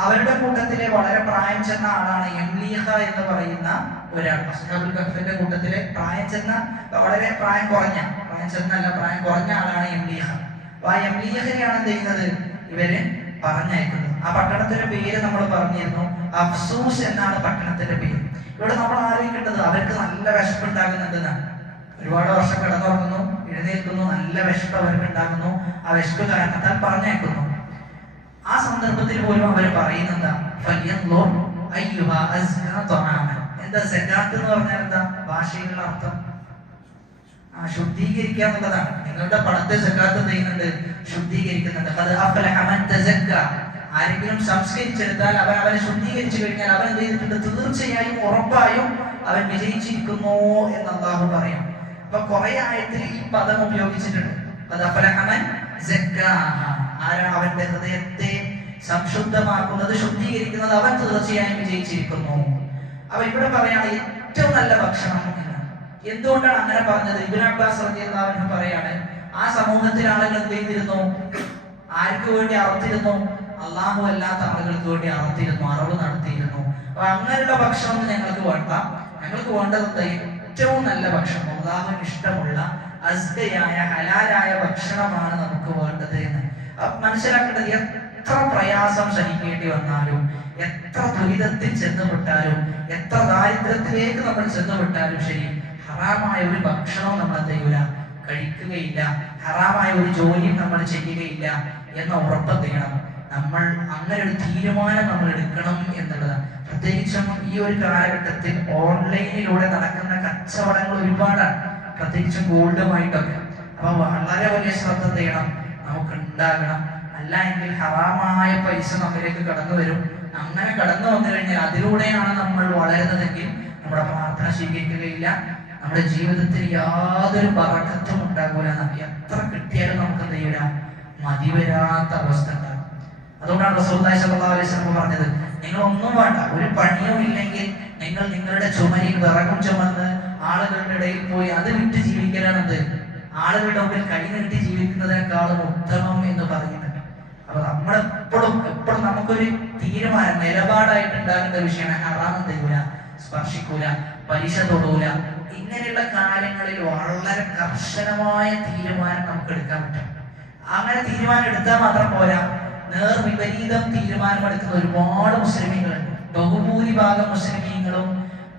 അവരുടെ കൂട്ടത്തിലെ വളരെ പ്രായം ചെന്ന ആളാണ് യംലീഹ എന്ന് പറയുന്ന ഒരാൾ. അസ്ഹാബുൽ കഹ്ഫിന്റെ കൂട്ടത്തിലെ പ്രായം ചെന്ന, വളരെ പ്രായം കുറഞ്ഞ ആളാണ് യംലീഹ. അപ്പൊ ആ യംലീഹനെയാണ് എന്ത് ചെയ്യുന്നത്? ഇവര് പറഞ്ഞയക്കുന്നത്. ആ പട്ടണത്തിന്റെ പേര് നമ്മൾ പറഞ്ഞിരുന്നു, അഫ്സൂസ് എന്നാണ് പട്ടണത്തിന്റെ പേര്. ഇവിടെ നമ്മൾ ആലോചിക്കേണ്ടത് അവർക്ക് നല്ല വിശപ്പുണ്ടാകുന്നുണ്ടെന്നാണ്. ഒരുപാട് വർഷം കിടന്നുറങ്ങുന്നു, എഴുന്നേൽക്കുന്നു, നല്ല വിശപ്പ് അവർക്ക് ഉണ്ടാകുന്നു. ആ വിശപ്പ് കാരണത്താൽ പറഞ്ഞയക്കുന്നു. ആ സന്ദർഭത്തിൽ പോലും അവർ പറയുന്നത് എന്താ? സക്കാത്ത് എന്ന് പറഞ്ഞാൽ എന്താ? ഭാഷയിലുള്ള അർത്ഥം ശുദ്ധീകരിക്കുക എന്നുള്ളതാണ്. നിങ്ങളുടെ പണത്തെ സക്കാത്ത് ചെയ്യുന്നുണ്ട്, ശുദ്ധീകരിക്കുന്നുണ്ട്. ആരെങ്കിലും സംസ്കരിച്ചെടുത്താൽ അവനെ ശുദ്ധീകരിച്ചു കഴിഞ്ഞാൽ അവൻ എന്ത് ചെയ്തിട്ടുണ്ട്? തീർച്ചയായും ഉറപ്പായും അവൻ വിജയിച്ചിരിക്കുന്നു എന്ന് അല്ലാഹു പറയും. അപ്പൊ കുറെ ആയത്തിൽ ഈ പദം ഉപയോഗിച്ചിട്ടുണ്ട്. ആരാണ് അവന്റെ ഹൃദയത്തെ സംശുദ്ധമാക്കുന്നത്, ശുദ്ധീകരിക്കുന്നത്, അവൻ തീർച്ചയായും വിജയിച്ചിരിക്കുന്നു. അപ്പൊ ഇവിടെ പറയാണ് ഏറ്റവും നല്ല ഭക്ഷണം എന്നാണ്. എന്തുകൊണ്ടാണ് അങ്ങനെ പറഞ്ഞത്? ഇബ്നു അബ്ബാസ് റളിയല്ലാഹു അൻഹു പറയാണ്, ആ സമൂഹത്തിൽ ആളുകൾ എന്ത് ചെയ്തിരുന്നു? ആർക്ക് വേണ്ടി അറുത്തിരുന്നു? അള്ളാഹു അല്ലാത്ത ആളുകൾക്ക് വേണ്ടി അറുത്തിരുന്നു, അറവ് നടത്തിയിരുന്നു. അപ്പൊ അങ്ങനെയുള്ള ഭക്ഷണം ഞങ്ങൾക്ക് വേണ്ട. ഞങ്ങൾക്ക് വേണ്ടത് ഏറ്റവും നല്ല ഭക്ഷണം, അള്ളാഹുവിന് ഇഷ്ടമുള്ള അസ്കയായ ഹലാലായ ഭക്ഷണമാണ് നമുക്ക് വേണ്ടത് എന്ന് മനസ്സിലാക്കേണ്ടത്. എത്ര പ്രയാസം സഹിക്കേണ്ടി വന്നാലും, എത്ര ദുരിതത്തിൽ ചെന്നുവിട്ടാലും, എത്ര ദാരിദ്ര്യത്തിലേക്ക് നമ്മൾ ചെന്നുവിട്ടാലും ശരി, ഹറാമായ ഒരു ഭക്ഷണവും നമ്മൾ എന്ത് ചെയ്യൂല, കഴിക്കുകയില്ല, ഹറാമായ ഒരു ജോലിയും നമ്മൾ ചെയ്യുകയില്ല എന്ന ഉറപ്പ് ചെയ്യണം. നമ്മൾ അങ്ങനെ ഒരു തീരുമാനം നമ്മൾ എടുക്കണം എന്നുള്ളതാണ്. പ്രത്യേകിച്ചും ഈ ഒരു കാലഘട്ടത്തിൽ ഓൺലൈനിലൂടെ നടക്കുന്ന കച്ചവടങ്ങൾ ഒരുപാടാണ്, പ്രത്യേകിച്ചും ഗോൾഡുമായിട്ടൊക്കെ. അപ്പൊ വളരെ വലിയ ശ്രദ്ധ ചെയ്യണം, നമുക്ക് ഉണ്ടാകണം. അല്ല എങ്കിൽ ഹറാമായ പൈസ നമ്മിലേക്ക് കടന്നു വരും. അങ്ങനെ കടന്നു വന്നു കഴിഞ്ഞാൽ അതിലൂടെയാണ് നമ്മൾ വളരുന്നതെങ്കിൽ നമ്മുടെ പ്രാർത്ഥന സ്വീകരിക്കുകയില്ല, നമ്മുടെ ജീവിതത്തിൽ യാതൊരു ബറക്കത്തും ഉണ്ടാകൂല. എത്ര കിട്ടിയാലും നമുക്ക് എന്ത് ചെയ്യൂല, മതിവരാത്ത അവസ്ഥ ഉണ്ടാകും. അതുകൊണ്ടാണ് റസൂലുള്ളാഹി സ്വല്ലല്ലാഹു അലൈഹി വസല്ലം പറഞ്ഞത്, നിങ്ങൾ ഒന്നും വേണ്ട, ഒരു പണിയും ഇല്ലെങ്കിൽ നിങ്ങൾ നിങ്ങളുടെ ചുമലിൽ വിറകും ചുമന്ന് ആളുകളുടെ ഇടയിൽ പോയി അത് വിറ്റ് ജീവിക്കലാണെന്ത്, ആളുകളുടെ മുമ്പിൽ കൈ നീട്ടി ജീവിക്കുന്നതിനേക്കാളും ഉത്തമം എന്ന് പറയുന്നത്. അപ്പൊ നമ്മളെപ്പോഴും നമുക്കൊരു തീരുമാനം, നിലപാടായിട്ട് ഉണ്ടാകുന്ന വിഷയമാണ് ഹറാം ചെയ്യൂല, സ്പർശിക്കൂല, പലിശ തൊടൂല. ഇങ്ങനെയുള്ള കാര്യങ്ങളിൽ വളരെ കർശനമായ തീരുമാനം നമുക്ക് എടുക്കാൻ പറ്റും. അങ്ങനെ തീരുമാനം എടുത്താൽ മാത്രം പോരാ, നേർവിപരീതം തീരുമാനമെടുക്കുന്ന ഒരുപാട് മുസ്ലിമീങ്ങളുണ്ട്. ബഹുഭൂരിഭാഗം മുസ്ലിമീങ്ങളും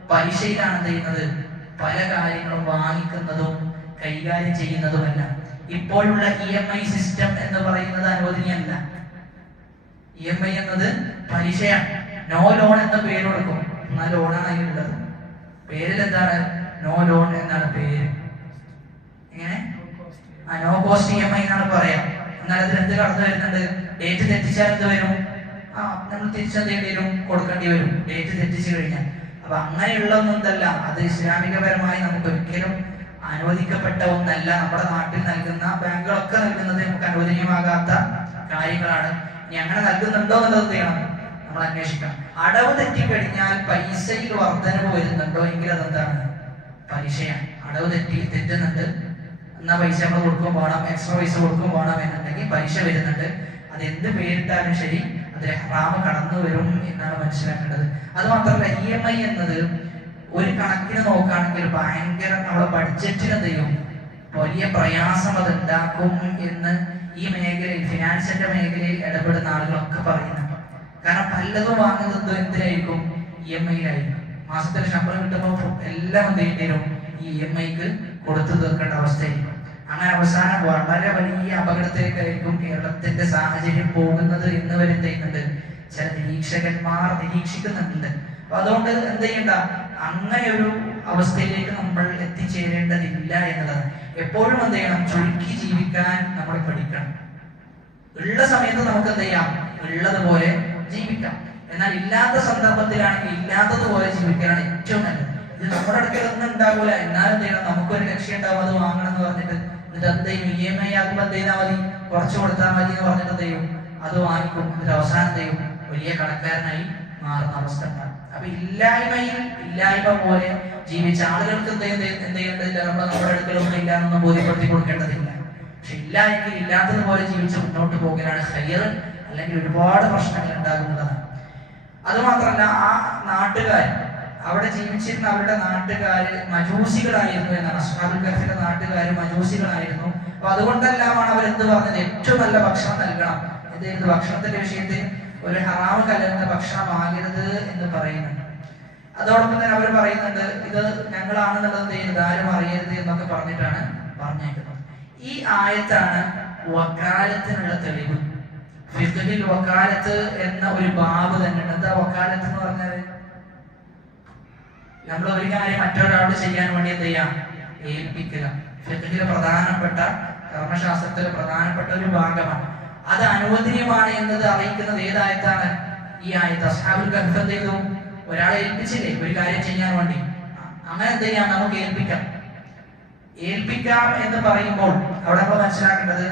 പലിശയിലാണ് ചെയ്യുന്നത്, പല കാര്യങ്ങളും വാങ്ങിക്കുന്നതും കൈകാര്യം ചെയ്യുന്നതുമല്ല. ഇപ്പോഴുള്ള EMI സിസ്റ്റം എന്ന് പറയുന്നത് അനുവദനീയമല്ല. EMI എന്നത് പലിശയാണ്. നോ ലോൺ എന്ന പേര് കൊടുക്കും, എന്നാൽ ലോണാണ് അതിലുള്ളത്. പേരിൽ എന്താണ്, നോ ലോൺ എന്നാണ് പേര്. ഇങ്ങനെ നോ കോസ്റ്റ് EMI എന്നാണ് പറയാം. എന്നാൽ അതിൽ എന്ത് കടന്നു വരുന്നുണ്ട്, ഡേറ്റ് തെറ്റിച്ചാൽ എന്ത് വരും, നമ്മൾ തിരിച്ചെന്തെങ്കിലും വരും, കൊടുക്കേണ്ടി വരും ഡേറ്റ് തെറ്റിച്ചു കഴിഞ്ഞാൽ. അപ്പൊ അങ്ങനെയുള്ളതൊന്നല്ല, അത് ഇസ്ലാമികപരമായി നമുക്ക് ഒരിക്കലും അനുവദിക്കപ്പെട്ട ഒന്നല്ല. നമ്മുടെ നാട്ടിൽ നൽകുന്ന ബാങ്കുകളൊക്കെ നൽകുന്നത് നമുക്ക് അനുവദനീയമാകാത്ത കാര്യങ്ങളാണ്. ഇനി അങ്ങനെ നൽകുന്നുണ്ടോ എന്നുള്ളത് ചെയ്യണം, നമ്മൾ അന്വേഷിക്കണം. അടവ് തെറ്റിക്കഴിഞ്ഞാൽ പൈസയിൽ വർധനവ് വരുന്നുണ്ടോ എങ്കിൽ അതെന്താണ്, പലിശയാണ്. അടവ് തെറ്റുന്നുണ്ട്, എന്നാ പൈസ നമ്മൾ കൊടുക്കും വേണം, എക്സ്ട്രാ പൈസ കൊടുക്കും വേണം എന്നുണ്ടെങ്കിൽ പലിശ വരുന്നുണ്ട്. അത് എന്ത് പേരിട്ടാലും ശരി അതിൽ ഹറാമ് കടന്നു വരും എന്നാണ് മനസ്സിലാക്കേണ്ടത്. അത് മാത്രമല്ല, EMI എന്നത് ഒരു കണക്കിന് നോക്കുകയാണെങ്കിൽ ഭയങ്കര നമ്മുടെ ബഡ്ജറ്റിന് എന്ത് ചെയ്യും, വലിയ പ്രയാസം അത് ഉണ്ടാക്കും എന്ന് ഈ മേഖലയിൽ, ഫിനാൻസിന്റെ മേഖലയിൽ ഇടപെടുന്ന ആളുകളൊക്കെ പറയുന്നുണ്ട്. കാരണം പലതും വാങ്ങുന്നത് എന്തിനായിരിക്കും, EMI-യിലായിരിക്കും. മാസത്തിൽ ശമ്പളം കിട്ടുമ്പോൾ എല്ലാം എന്ത് ചെയ്യേണ്ടി വരും, ഈ EMI-ക്ക് കൊടുത്തു തീർക്കേണ്ട അവസ്ഥയായിരിക്കും. അങ്ങനെ അവസാനം വളരെ വലിയ അപകടത്തിലേക്കായിരിക്കും കേരളത്തിന്റെ സാഹചര്യം പോകുന്നത് എന്ന് വരെ എന്ത് ചെയ്യുന്നുണ്ട്, ചില നിരീക്ഷകന്മാർ നിരീക്ഷിക്കുന്നുണ്ട്. അപ്പൊ അതുകൊണ്ട് എന്ത് ചെയ്യണ്ട, അങ്ങനെ ഒരു അവസ്ഥയിലേക്ക് നമ്മൾ എത്തിച്ചേരേണ്ടതില്ല എന്നുള്ളത്. എപ്പോഴും എന്ത് ചെയ്യണം, ചുരുക്കി ജീവിക്കാൻ നമ്മൾ പഠിക്കണം. ഉള്ള സമയത്ത് നമുക്ക് എന്ത് ചെയ്യാം, ഉള്ളതുപോലെ ജീവിക്കാം. എന്നാൽ ഇല്ലാത്ത സന്ദർഭത്തിലാണെങ്കിൽ ഇല്ലാത്തതുപോലെ ജീവിക്കാനാണ് ഏറ്റവും നല്ലത്. ഇത് നമ്മുടെ അടുക്കലൊന്നും ഉണ്ടാകൂല, എന്നാലും എന്ത് ചെയ്യണം, നമുക്കൊരു ലക്ഷ്യം ഉണ്ടാവും, അത് വാങ്ങണം എന്ന് പറഞ്ഞിട്ട്. എന്നിട്ട് എന്ത് ചെയ്യും, EMI ആകുമ്പോൾ എന്ത് ചെയ്താൽ മതി, കുറച്ച് കൊടുത്താൽ മതി എന്ന് പറഞ്ഞിട്ട് എന്ത് ചെയ്യും, അത് വാങ്ങിക്കും. എന്നിട്ട് അവസാനം എന്ത് ചെയ്യും, വലിയ കടക്കാരനായി മാറുന്ന അവസ്ഥ ഉണ്ടാകും. അപ്പൊ ഇല്ലായ്മ പോലെ ജീവിച്ച ആളുകൾക്ക് എന്ത് ചെയ്യേണ്ടതില്ല, നമ്മുടെ അടുക്കലൊന്നും ഇല്ല എന്നൊന്നും ബോധ്യപ്പെടുത്തി കൊടുക്കേണ്ടതില്ല. പക്ഷെ ഇല്ല എങ്കിൽ ഇല്ലാത്തതുപോലെ ജീവിച്ച് മുന്നോട്ട് പോകലാണ് ഹൈർ, അല്ലെങ്കിൽ ഒരുപാട് പ്രശ്നങ്ങൾ ഉണ്ടാകുന്നതാണ്. അതുമാത്രമല്ല, ആ നാട്ടുകാർ, അവിടെ ജീവിച്ചിരുന്ന അവരുടെ നാട്ടുകാര് മജൂസികളായിരുന്നു എന്നാണ്. അസ്ഹാബുൽ കഹ്ഫിന്റെ നാട്ടുകാര് മജൂസികളായിരുന്നു. അപ്പൊ അതുകൊണ്ടെല്ലാമാണ് അവരെന്ത് പറഞ്ഞത്, ഏറ്റവും നല്ല ഭക്ഷണം നൽകണം. എന്ത് ഭക്ഷണത്തിന്റെ വിഷയത്തിൽ ഒരു ഹറാമ് കലർന്ന ഭക്ഷണമാകരുത് എന്ന് പറയുന്നുണ്ട്. അതോടൊപ്പം തന്നെ അവർ പറയുന്നുണ്ട്, ഇത് ഞങ്ങളാണെന്നുള്ളത് എന്ത് ചെയ്യരുത്, ആരും അറിയരുത് എന്നൊക്കെ പറഞ്ഞിട്ടാണ് പറഞ്ഞേക്കുന്നത്. ഈ ആയത്താണ് വക്കാലത്തിനുള്ള തെളിവ്. ഫിഖ്ഹിൽ വക്കാലത്ത് എന്ന ഒരു ബാബ് തന്നെ ഉണ്ട്. എന്താ വക്കാലത്ത് എന്ന് പറഞ്ഞാല്, നമ്മൾ ഒരു കാര്യം മറ്റൊരാളോട് ചെയ്യാൻ വേണ്ടി എന്ത് ചെയ്യാം, ഏൽപ്പിക്കുക. ഫിഖ്ഹിലെ പ്രധാനപ്പെട്ട, കർമ്മശാസ്ത്രത്തിലെ പ്രധാനപ്പെട്ട ഒരു ഭാഗമാണ്. അത് അനുവദനീയമാണ് എന്നത് അറിയിക്കുന്നത് ഏതായത്താണ്, ഈ ആയത്ത്. അസ്ഹാബുൽ കഹ്ഫ് എന്ത് ചെയ്തു, ഒരാളെ ഏൽപ്പിച്ചില്ലേ ഒരു കാര്യം ചെയ്യാൻ വേണ്ടി, അങ്ങനെ എന്ത് ചെയ്യാം, നമുക്ക് ഏൽപ്പിക്കാം എന്ന് പറയുമ്പോൾ അവിടെ നമ്മൾ മനസ്സിലാക്കേണ്ടത്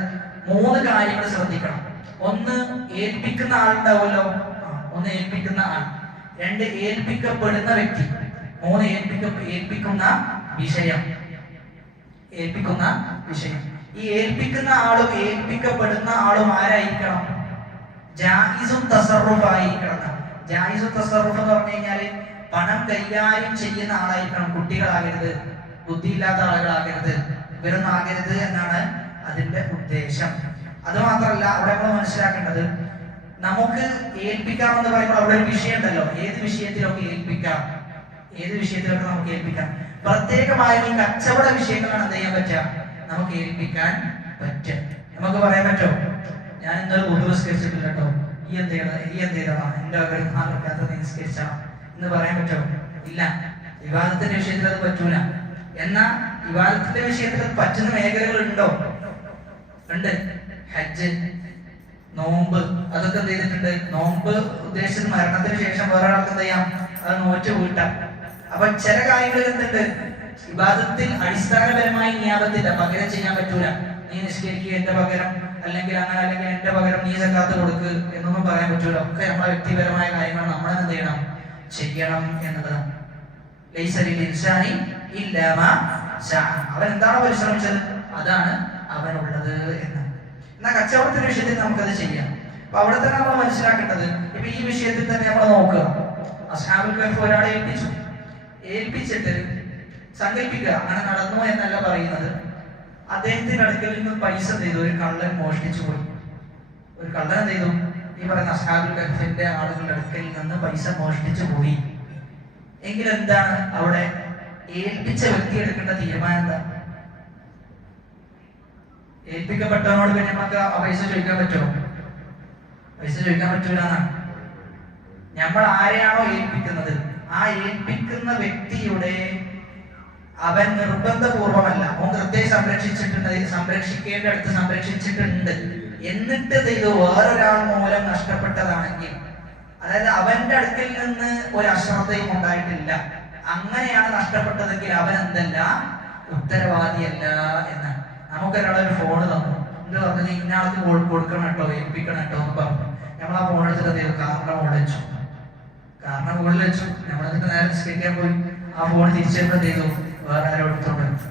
3 കാര്യങ്ങൾ ശ്രദ്ധിക്കണം. ഒന്ന്, ഏൽപ്പിക്കുന്ന ആളുണ്ടാവുമല്ലോ, ഒന്ന് ഏൽപ്പിക്കുന്ന ആൾ. 2, ഏൽപ്പിക്കപ്പെടുന്ന വ്യക്തി. 3, ഏൽപ്പിക്കുന്ന വിഷയം. ഈ ഏൽപ്പിക്കുന്ന ആളും ഏൽപ്പിക്കപ്പെടുന്ന ആളും ആരായിരിക്കണം, ജായിസും തസറുഫ് ആയിരിക്കണം. ജായിസും തസറുഫ് എന്ന് പറഞ്ഞു കഴിഞ്ഞാല് പണം കൈകാര്യം ചെയ്യുന്ന ആളായിരിക്കണം. കുട്ടികളാകരുത്, ബുദ്ധിയില്ലാത്ത ആളുകളാകരുത്, ഇവരൊന്നും ആകരുത് എന്നാണ് അതിന്റെ ഉദ്ദേശം. അത് മാത്രമല്ല, അവിടെ നമ്മൾ മനസ്സിലാക്കേണ്ടത്, നമുക്ക് ഏൽപ്പിക്കാമെന്ന് പറയുമ്പോൾ അവിടെ ഒരു വിഷയം ഉണ്ടല്ലോ. ഏത് വിഷയത്തിലൊക്കെ ഏൽപ്പിക്കാം, ഏത് വിഷയത്തിലൊക്കെ നമുക്ക് ഏൽപ്പിക്കാം. പ്രത്യേകമായ ഈ കച്ചവട വിഷയങ്ങളാണ് എന്ത് ചെയ്യാൻ പറ്റുക, നമുക്ക് ഏൽപ്പിക്കാൻ പറ്റും. നമുക്ക് പറയാൻ പറ്റോ, ഞാൻ ഇന്നൊരു വുളു നിസ്കരിച്ചിട്ടില്ല കേട്ടോ, ഈ എന്ത് ചെയ്യണം, എന്റെ അകത്ത് നിസ്കരിച്ചണം എന്ന് പറയാൻ പറ്റോ? ഇല്ല. വിവാദത്തിന്റെ വിഷയത്തിൽ അത് പറ്റൂല. എന്നാൽ വിവാദത്തിന്റെ വിഷയത്തിൽ പറ്റുന്ന മേഖലകൾ ഉണ്ടോ? ഉണ്ട്. ഹജ്ജ്, നോമ്പ്, അതൊക്കെ എന്ത് ചെയ്തിട്ടുണ്ട്? നോമ്പ് ഉദ്ദേശിച്ചത് മരണത്തിന് ശേഷം വേറെ ആൾക്ക് എന്ത് ചെയ്യാം, അത് നോറ്റ് വീട്ടാം. അപ്പൊ ചില കാര്യങ്ങളിൽ എന്തുണ്ട്, വിവാദത്തിൽ അടിസ്ഥാനപരമായി നിയാബത്തില്ല, പകരം ചെയ്യാൻ പറ്റൂല. നീ നിഷ്കരിക്കുക എന്റെ പകരം, അല്ലെങ്കിൽ അങ്ങനെ, അല്ലെങ്കിൽ എന്റെ പകരം നീ സക്കാത്ത് കൊടുക്ക് എന്നൊന്നും പറയാൻ പറ്റൂല. ഒക്കെ നമ്മളെ വ്യക്തിപരമായ കാര്യങ്ങൾ നമ്മൾ എന്ത് ചെയ്യണം, ചെയ്യണം എന്നതാണ്. അവൻ എന്താണോ പരിശ്രമിച്ചത് അതാണ് അവനുള്ളത് എന്ന്. എന്നാൽ കച്ചവടത്തിന്റെ വിഷയത്തിൽ നമുക്കത് ചെയ്യാം. അപ്പൊ അവിടെ തന്നെ നമ്മൾ മനസ്സിലാക്കേണ്ടത്, ഇപ്പൊ ഈ വിഷയത്തിൽ തന്നെ നമ്മൾ നോക്കുക. അസ്ഹാബുൽ കഹ്ഫ് ഒരാളെ ഏൽപ്പിച്ചിട്ട് സങ്കല്പിക്കുക, അങ്ങനെ നടന്നു എന്നല്ല പറയുന്നത്. അദ്ദേഹത്തിന്റെ അടുക്കലിൽ നിന്ന് പൈസ ചെയ്തു ഒരു കള്ളൻ മോഷ്ടിച്ചു പോയി. ഒരു കള്ളൻ എന്ത് ചെയ്തു, ഈ പറയുന്ന അസ്ഹാബുൽ കഹ്ഫിന്റെ ആളുകളുടെ അടുക്കലിൽ നിന്ന് പൈസ മോഷ്ടിച്ചു പോയി. എങ്കിൽ എന്താണ് അവിടെ ഏൽപ്പിച്ച വ്യക്തി എടുക്കേണ്ട തീരുമാനം? എന്താ? ഏൽപ്പിക്കപ്പെട്ടവനോട് പിന്നെ നമുക്ക് ആ പൈസ ചോദിക്കാൻ പറ്റുമോ? പൈസ ചോദിക്കാൻ പറ്റൂല എന്നാണ്. നമ്മൾ ആരെയാണോ ഏൽപ്പിക്കുന്നത്, ആ ഏൽപ്പിക്കുന്ന വ്യക്തിയുടെ അവൻ നിർബന്ധപൂർവമല്ല, അവൻ കൃത്യം സംരക്ഷിക്കേണ്ട അടുത്ത് സംരക്ഷിച്ചിട്ടുണ്ട്, എന്നിട്ട് ഇത് വേറൊരാൾ മൂലം നഷ്ടപ്പെട്ടതാണെങ്കിൽ, അതായത് അവന്റെ അടുക്കൽ നിന്ന് ഒരു അശ്രദ്ധയും ഉണ്ടായിട്ടില്ല, അങ്ങനെയാണ് നഷ്ടപ്പെട്ടതെങ്കിൽ അവൻ എന്തല്ല, ഉത്തരവാദിയല്ല എന്നാണ്. നമുക്കൊരാളൊരു ഫോണ് തന്നു, എന്ത് പറഞ്ഞത്, ഇന്നയാൾക്ക് കൊടുക്കണം കേട്ടോ, ഏൽപ്പിക്കണം കേട്ടോ എന്ന് പറഞ്ഞു. നമ്മൾ ആ ഫോൺ എടുത്തിട്ട് കാറിന്റെ മുകളിൽ വെച്ചു. കാറിന്റെ മുകളിൽ വെച്ചു. നമ്മളെന്നിട്ട് നേരെ നിസ്കരിക്കാൻ പോയി. ആ ഫോൺ തിരിച്ചെടുത്ത് ചെയ്തു, വേറെ ആരോ എടുത്തോണ്ട്.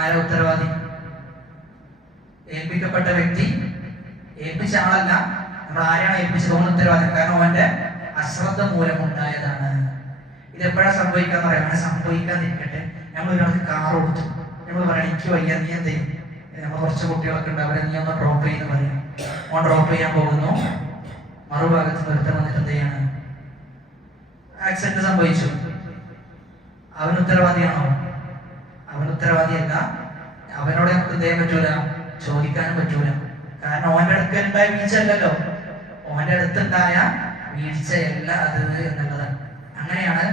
ആരോ ഉത്തരവാദി? ഏൽപ്പിക്കപ്പെട്ട വ്യക്തി, ഏൽപ്പിച്ച ആളല്ല. നമ്മൾ ആരെയാണ് ഏൽപ്പിച്ചത്, ഓൻ ഉത്തരവാദി. കാരണം അവന്റെ അശ്രദ്ധ മൂലം ഉണ്ടായതാണ്. ഇത് എപ്പോഴാണ് സംഭവിക്കാന്ന് പറയാം. അങ്ങനെ സംഭവിക്കാതിരിക്കട്ടെ. നമ്മൾ ഒരാൾക്ക് കാർ കൊടുത്തു, നമ്മൾ പറയാം എനിക്ക് വയ്യ, നീ എന്ത് ചെയ്യും, നമ്മൾ കുറച്ച് കുട്ടികളൊക്കെ ഉണ്ട്, അവരെ നീ ഒന്ന് ഡ്രോപ്പ് ചെയ്യുന്ന പറയും. ഓൻ ഡ്രോപ്പ് ചെയ്യാൻ പോകുന്നു, മറുഭാഗത്ത് ഒരുത്തൻ വന്നിട്ട് എന്ത് ചെയ്യാണ്, ആക്സിഡന്റ് സംഭവിച്ചു. അവൻ ഉത്തരവാദിയാണോ? അവൻ ഉത്തരവാദിയല്ല. അവനോട് നമുക്ക് എന്ത് ചെയ്യാൻ പറ്റൂല, ചോദിക്കാനും പറ്റൂല. കാരണം ഓന്റെ അടുക്കലുണ്ടായ വീഴ്ച അല്ലല്ലോ, ഓന്റെ അടുത്തുണ്ടായ വീഴ്ചയല്ല അത് എന്നുള്ളതാണ്. അങ്ങനെയാണ്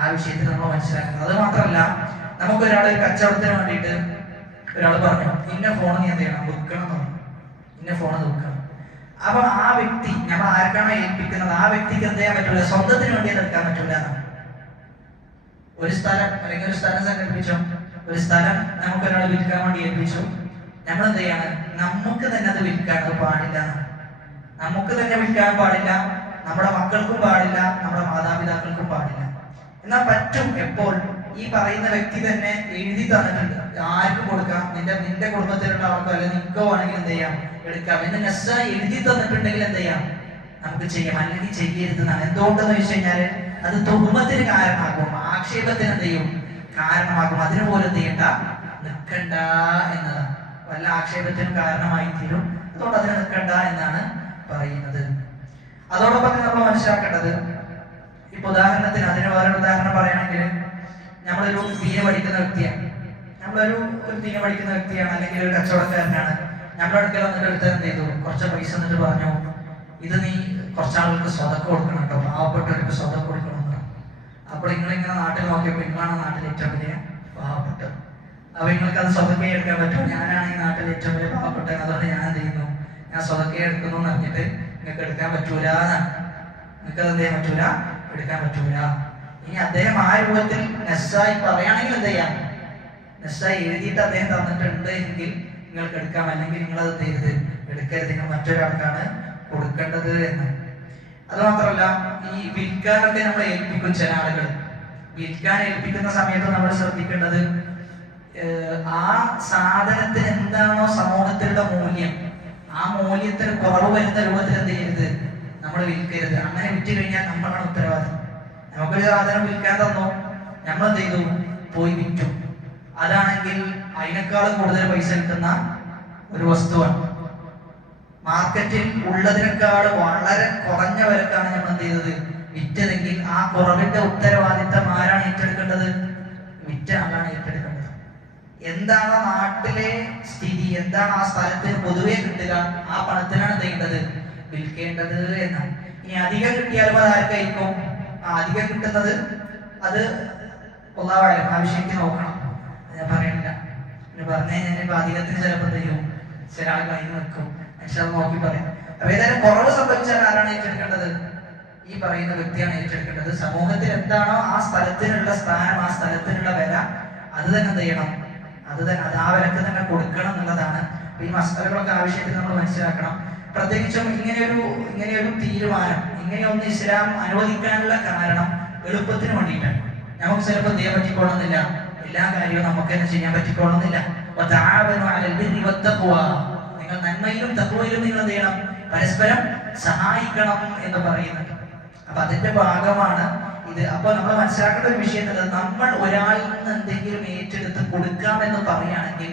ആ വിഷയത്തിൽ നമ്മൾ മനസ്സിലാക്കുന്നത്. അത് മാത്രമല്ല, നമുക്ക് ഒരാളെ കച്ചവടത്തിന് വേണ്ടിയിട്ട് ഒരാൾ പറഞ്ഞു, ഇന്ന ഫോൺ നീ എന്ത് ചെയ്യണം, വിൽക്കണം എന്ന് പറഞ്ഞു. ഇന്ന ഫോൺ വിൽക്കണം. അപ്പൊ ആ വ്യക്തി, നമ്മൾ ആർക്കാണോ ഏൽപ്പിക്കുന്നത്, ആ വ്യക്തിക്ക് എന്ത് ചെയ്യാൻ പറ്റൂല, സ്വന്തത്തിന് വേണ്ടി അത് എടുക്കാൻ പറ്റൂല. ഒരു സ്ഥലം അല്ലെങ്കിൽ ഒരു സ്ഥലം സങ്കല്പിച്ചോ, ഒരു സ്ഥലം നമുക്ക് ഒരാൾ വിൽക്കാൻ വേണ്ടി ഏൽപ്പിച്ചു. നമ്മൾ എന്ത് ചെയ്യാണ്, നമുക്ക് തന്നെ അത് വിൽക്കാൻ പാടില്ല. നമുക്ക് തന്നെ വിൽക്കാൻ പാടില്ല, നമ്മുടെ മക്കൾക്കും പാടില്ല, നമ്മുടെ മാതാപിതാക്കൾക്കും പാടില്ല. എന്നാൽ പറ്റും എപ്പോൾ, ഈ പറയുന്ന വ്യക്തി തന്നെ എഴുതി തന്നിട്ടുണ്ട്, ആർക്കും കൊടുക്കാം, നിന്റെ കുടുംബത്തിലുള്ള ആൾക്കോ അല്ലെങ്കിൽ നിനക്കോ ആണെങ്കിൽ എന്ത് ചെയ്യാം, എടുക്കാം എന്ന് നെസ്സായി എഴുതി തന്നിട്ടുണ്ടെങ്കിൽ എന്ത് ചെയ്യാം, നമുക്ക് ചെയ്യാം. അല്ലെങ്കിൽ ചെയ്യരുതെന്നാണ്. എന്തുകൊണ്ടെന്ന് വെച്ച് കഴിഞ്ഞാല് അത് തുഹമത്തിന് കാരണമാകും, ആക്ഷേപത്തിന് എന്ത് ചെയ്യും, കാരണമാകും. അതിന് പോലും എന്ത് ചെയ്യണ്ട, നിൽക്കണ്ട എന്നതാണ്. വല്ല ആക്ഷേപത്തിനും കാരണമായി തീരും. അതുകൊണ്ട് അതിന് നിൽക്കണ്ട എന്നാണ് പറയുന്നത്. അതോടൊപ്പം നമ്മൾ മനസ്സിലാക്കേണ്ടത്, ഇപ്പൊ ഉദാഹരണത്തിന്, അതിന് വേറൊരു ഉദാഹരണം പറയുകയാണെങ്കിൽ, നമ്മളൊരു ദീന പഠിക്കുന്ന വ്യക്തിയാണ്, അല്ലെങ്കിൽ ഒരു കച്ചവടക്കാരനാണ്. നമ്മുടെ അടുക്കൽ വന്നിട്ട് എടുത്താൽ എന്ത് ചെയ്തു, കുറച്ച് പൈസ എന്നിട്ട് പറഞ്ഞു, ഇത് നീ കുറച്ചാളുകൾക്ക് സ്വതക്ക കൊടുക്കണം കേട്ടോ, പാവപ്പെട്ടവർക്ക് സ്വതക്ക കൊടുക്കണം. അപ്പോൾ നിങ്ങളിങ്ങനെ നാട്ടിൽ നോക്കിയപ്പോൾ നിങ്ങളാണ് നാട്ടിൽ ഏറ്റവും വലിയ പാവപ്പെട്ടത്. അപ്പൊ നിങ്ങൾക്ക് അത് സ്വതക്കയെ എടുക്കാൻ പറ്റും. ഞാനാണ് ഈ നാട്ടിൽ ഏറ്റവും വലിയ പാവപ്പെട്ടത്, അതുകൊണ്ട് ഞാൻ എന്ത് ചെയ്യുന്നു, ഞാൻ സ്വതക്കയെ എടുക്കുന്നു എന്ന് പറഞ്ഞിട്ട് നിങ്ങൾക്ക് എടുക്കാൻ പറ്റൂല എന്നാണ്. നിങ്ങൾക്ക് അത് എന്ത് ചെയ്യാൻ പറ്റൂല, എടുക്കാൻ പറ്റൂല. ഇനി അദ്ദേഹം ആ രൂപത്തിൽ നെസ്സായി പറയുകയാണെങ്കിൽ എന്ത് ചെയ്യാം, നെസ്സായി എഴുതിയിട്ട് അദ്ദേഹം തന്നിട്ടുണ്ട് എങ്കിൽ നിങ്ങൾക്ക് എടുക്കാം. അല്ലെങ്കിൽ നിങ്ങൾ അത് ചെയ്ത് എടുക്കരുത്, നിങ്ങൾ മറ്റൊരാൾക്കാണ് കൊടുക്കേണ്ടത് എന്ന്. അത് മാത്രമല്ല, ഈ വിൽക്കാനൊക്കെ നമ്മൾ ഏൽപ്പിക്കും. ചില ആളുകൾ വിൽക്കാൻ ഏൽപ്പിക്കുന്ന സമയത്ത് നമ്മൾ ശ്രദ്ധിക്കേണ്ടത്, ആ സാധനത്തിന് എന്താണോ സമൂഹത്തിലുള്ള മൂല്യം, ആ മൂല്യത്തിന് കുറവ് വരുന്ന രൂപത്തിൽ എന്ത് ചെയ്യരുത്, നമ്മൾ വിൽക്കരുത്. അങ്ങനെ വിറ്റ് കഴിഞ്ഞാൽ നമ്മളാണ് ഉത്തരവാദി. നമുക്കൊരു സാധനം വിൽക്കാൻ തന്നു, നമ്മൾ എന്ത് ചെയ്തു, പോയി വിറ്റു. അതാണെങ്കിൽ അതിനേക്കാളും കൂടുതൽ പൈസ കിട്ടുന്ന ഒരു വസ്തുവാണ്. മാർക്കറ്റിൽ ഉള്ളതിനേക്കാൾ വളരെ കുറഞ്ഞ വിലക്കാണ് നമ്മൾ എന്ത് ചെയ്തത് വിറ്റതെങ്കിൽ ആ കുറവിന്റെ ഉത്തരവാദിത്തം ആരാണ് ഏറ്റെടുക്കേണ്ടത്? വിറ്റ ആളാണ് ഏറ്റെടുക്കേണ്ടത്. എന്താണ് നാട്ടിലെ സ്ഥിതി, എന്താണ് ആ സ്ഥലത്തിന് പൊതുവെ കിട്ടുക, ആ പണത്തിനാണ് എന്ത് ചെയ്യേണ്ടത്? വിൽക്കേണ്ടത് എന്നാണ്. ഇനി അധികം കിട്ടിയാലും അത് ആർക്കായിരിക്കും? അധികം കിട്ടുന്നത് അത് ആവശ്യക്ക് നോക്കണം. ഞാൻ പറയണില്ല, പറഞ്ഞു കഴിഞ്ഞാൽ അധികത്തിന് ചിലപ്പോൾ തരും, ചില ആൾ കയ്യിൽ വെക്കും, നോക്കി പറയാം. അപ്പൊ ഏതായാലും കുറവ് സംഭവിച്ചാൽ ആരാണ് ഏറ്റെടുക്കേണ്ടത്? ഈ പറയുന്ന വ്യക്തിയാണ് ഏറ്റെടുക്കേണ്ടത്. സമൂഹത്തിൽ എന്താണോ ആ സ്ഥലത്തിനുള്ള സ്ഥാനം, ആ സ്ഥലത്തിനുള്ള വില, അത് തന്നെ എന്ത് ചെയ്യണം? അത് ആ വിലക്ക് തന്നെ കൊടുക്കണം എന്നുള്ളതാണ്. ഈ മസാലകളൊക്കെ ആവശ്യത്തിന് നമ്മൾ മനസ്സിലാക്കണം. പ്രത്യേകിച്ചും ഇങ്ങനെയൊരു തീരുമാനം, ഇങ്ങനെയൊന്ന് ഇസ്ലാം അനുവദിക്കാനുള്ള കാരണം എളുപ്പത്തിന് വേണ്ടിയിട്ടാണ്. നമുക്ക് ചിലപ്പോൾ ചെയ്യാൻ പറ്റിക്കൊള്ളുന്നില്ല, എല്ലാ കാര്യവും നമുക്ക് തന്നെ ചെയ്യാൻ പറ്റിക്കൊള്ളുന്നില്ല. നിങ്ങൾ നന്മയിലും തഖ്വയിലും നിങ്ങൾ എന്ത് ചെയ്യണം? പരസ്പരം സഹായിക്കണം എന്ന് പറയുന്നുണ്ട്. അപ്പൊ അതിന്റെ ഭാഗമാണ് ഇത്. അപ്പൊ നമ്മൾ മനസ്സിലാക്കേണ്ട ഒരു വിഷയം എന്നുള്ളത്, നമ്മൾ ഒരാളിൽ നിന്ന് എന്തെങ്കിലും ഏറ്റെടുത്ത് കൊടുക്കാമെന്ന് പറയുകയാണെങ്കിൽ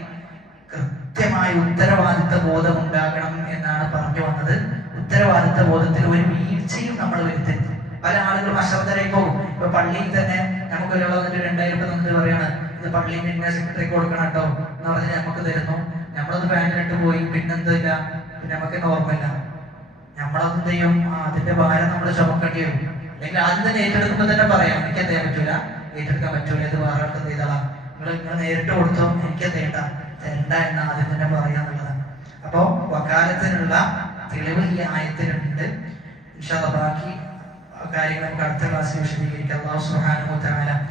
കൃത്യമായ ഉത്തരവാദിത്ത ബോധം ഉണ്ടാകണം എന്നാണ് പറഞ്ഞു വന്നത്. ഉത്തരവാദിത്ത ബോധത്തിൽ ഒരു വീഴ്ചയും നമ്മൾ വരുത്തരുത്. പല ആളുകളും അശ്രദ്ധരായി പോകും. ഇപ്പൊ പള്ളിയിൽ തന്നെ നമുക്ക് ഒരാൾ വന്നിട്ട് 2000 രൂപ നമുക്ക് പറയാണ്, ഇത് പള്ളിയിൽ ഇന്ന സെക്രട്ടറി കൊടുക്കണം കേട്ടോ എന്ന് പറഞ്ഞാൽ നമുക്ക് തരുന്നു. നമ്മളത് ബാങ്കിലിട്ട് പോയി, പിന്നെന്തില്ല, പിന്നെ നമുക്ക് ഓർമ്മയില്ല. നമ്മളത് ചെയ്യും, അതിന്റെ ഭാരം നമ്മൾ ചുമക്കേണ്ടി വരും. അല്ലെങ്കിൽ ആദ്യം തന്നെ ഏറ്റെടുക്കുമ്പോൾ തന്നെ പറയാം, എനിക്ക് എന്ത് ചെയ്യാൻ പറ്റൂല, ഏറ്റെടുക്കാൻ പറ്റൂല, ഇത് വേറെ ആൾക്ക് ചെയ്തോളാം, നിങ്ങൾ നേരിട്ട് കൊടുത്തോ, എനിക്ക് തരണ്ട എന്ന് ആദ്യം തന്നെ പറയാന്നുള്ളതാണ്. അപ്പോ വകാലത്തിനുള്ള തെളിവ് ഈ ആയത്തിനുണ്ട്. ഇൻഷാ അല്ലാഹ് ബാക്കി കാര്യങ്ങൾ നമുക്ക് അടുത്ത ക്ലാസ്സിൽ വിശദീകരിക്കാം. അല്ലാഹു സുബ്ഹാനഹു വ തആല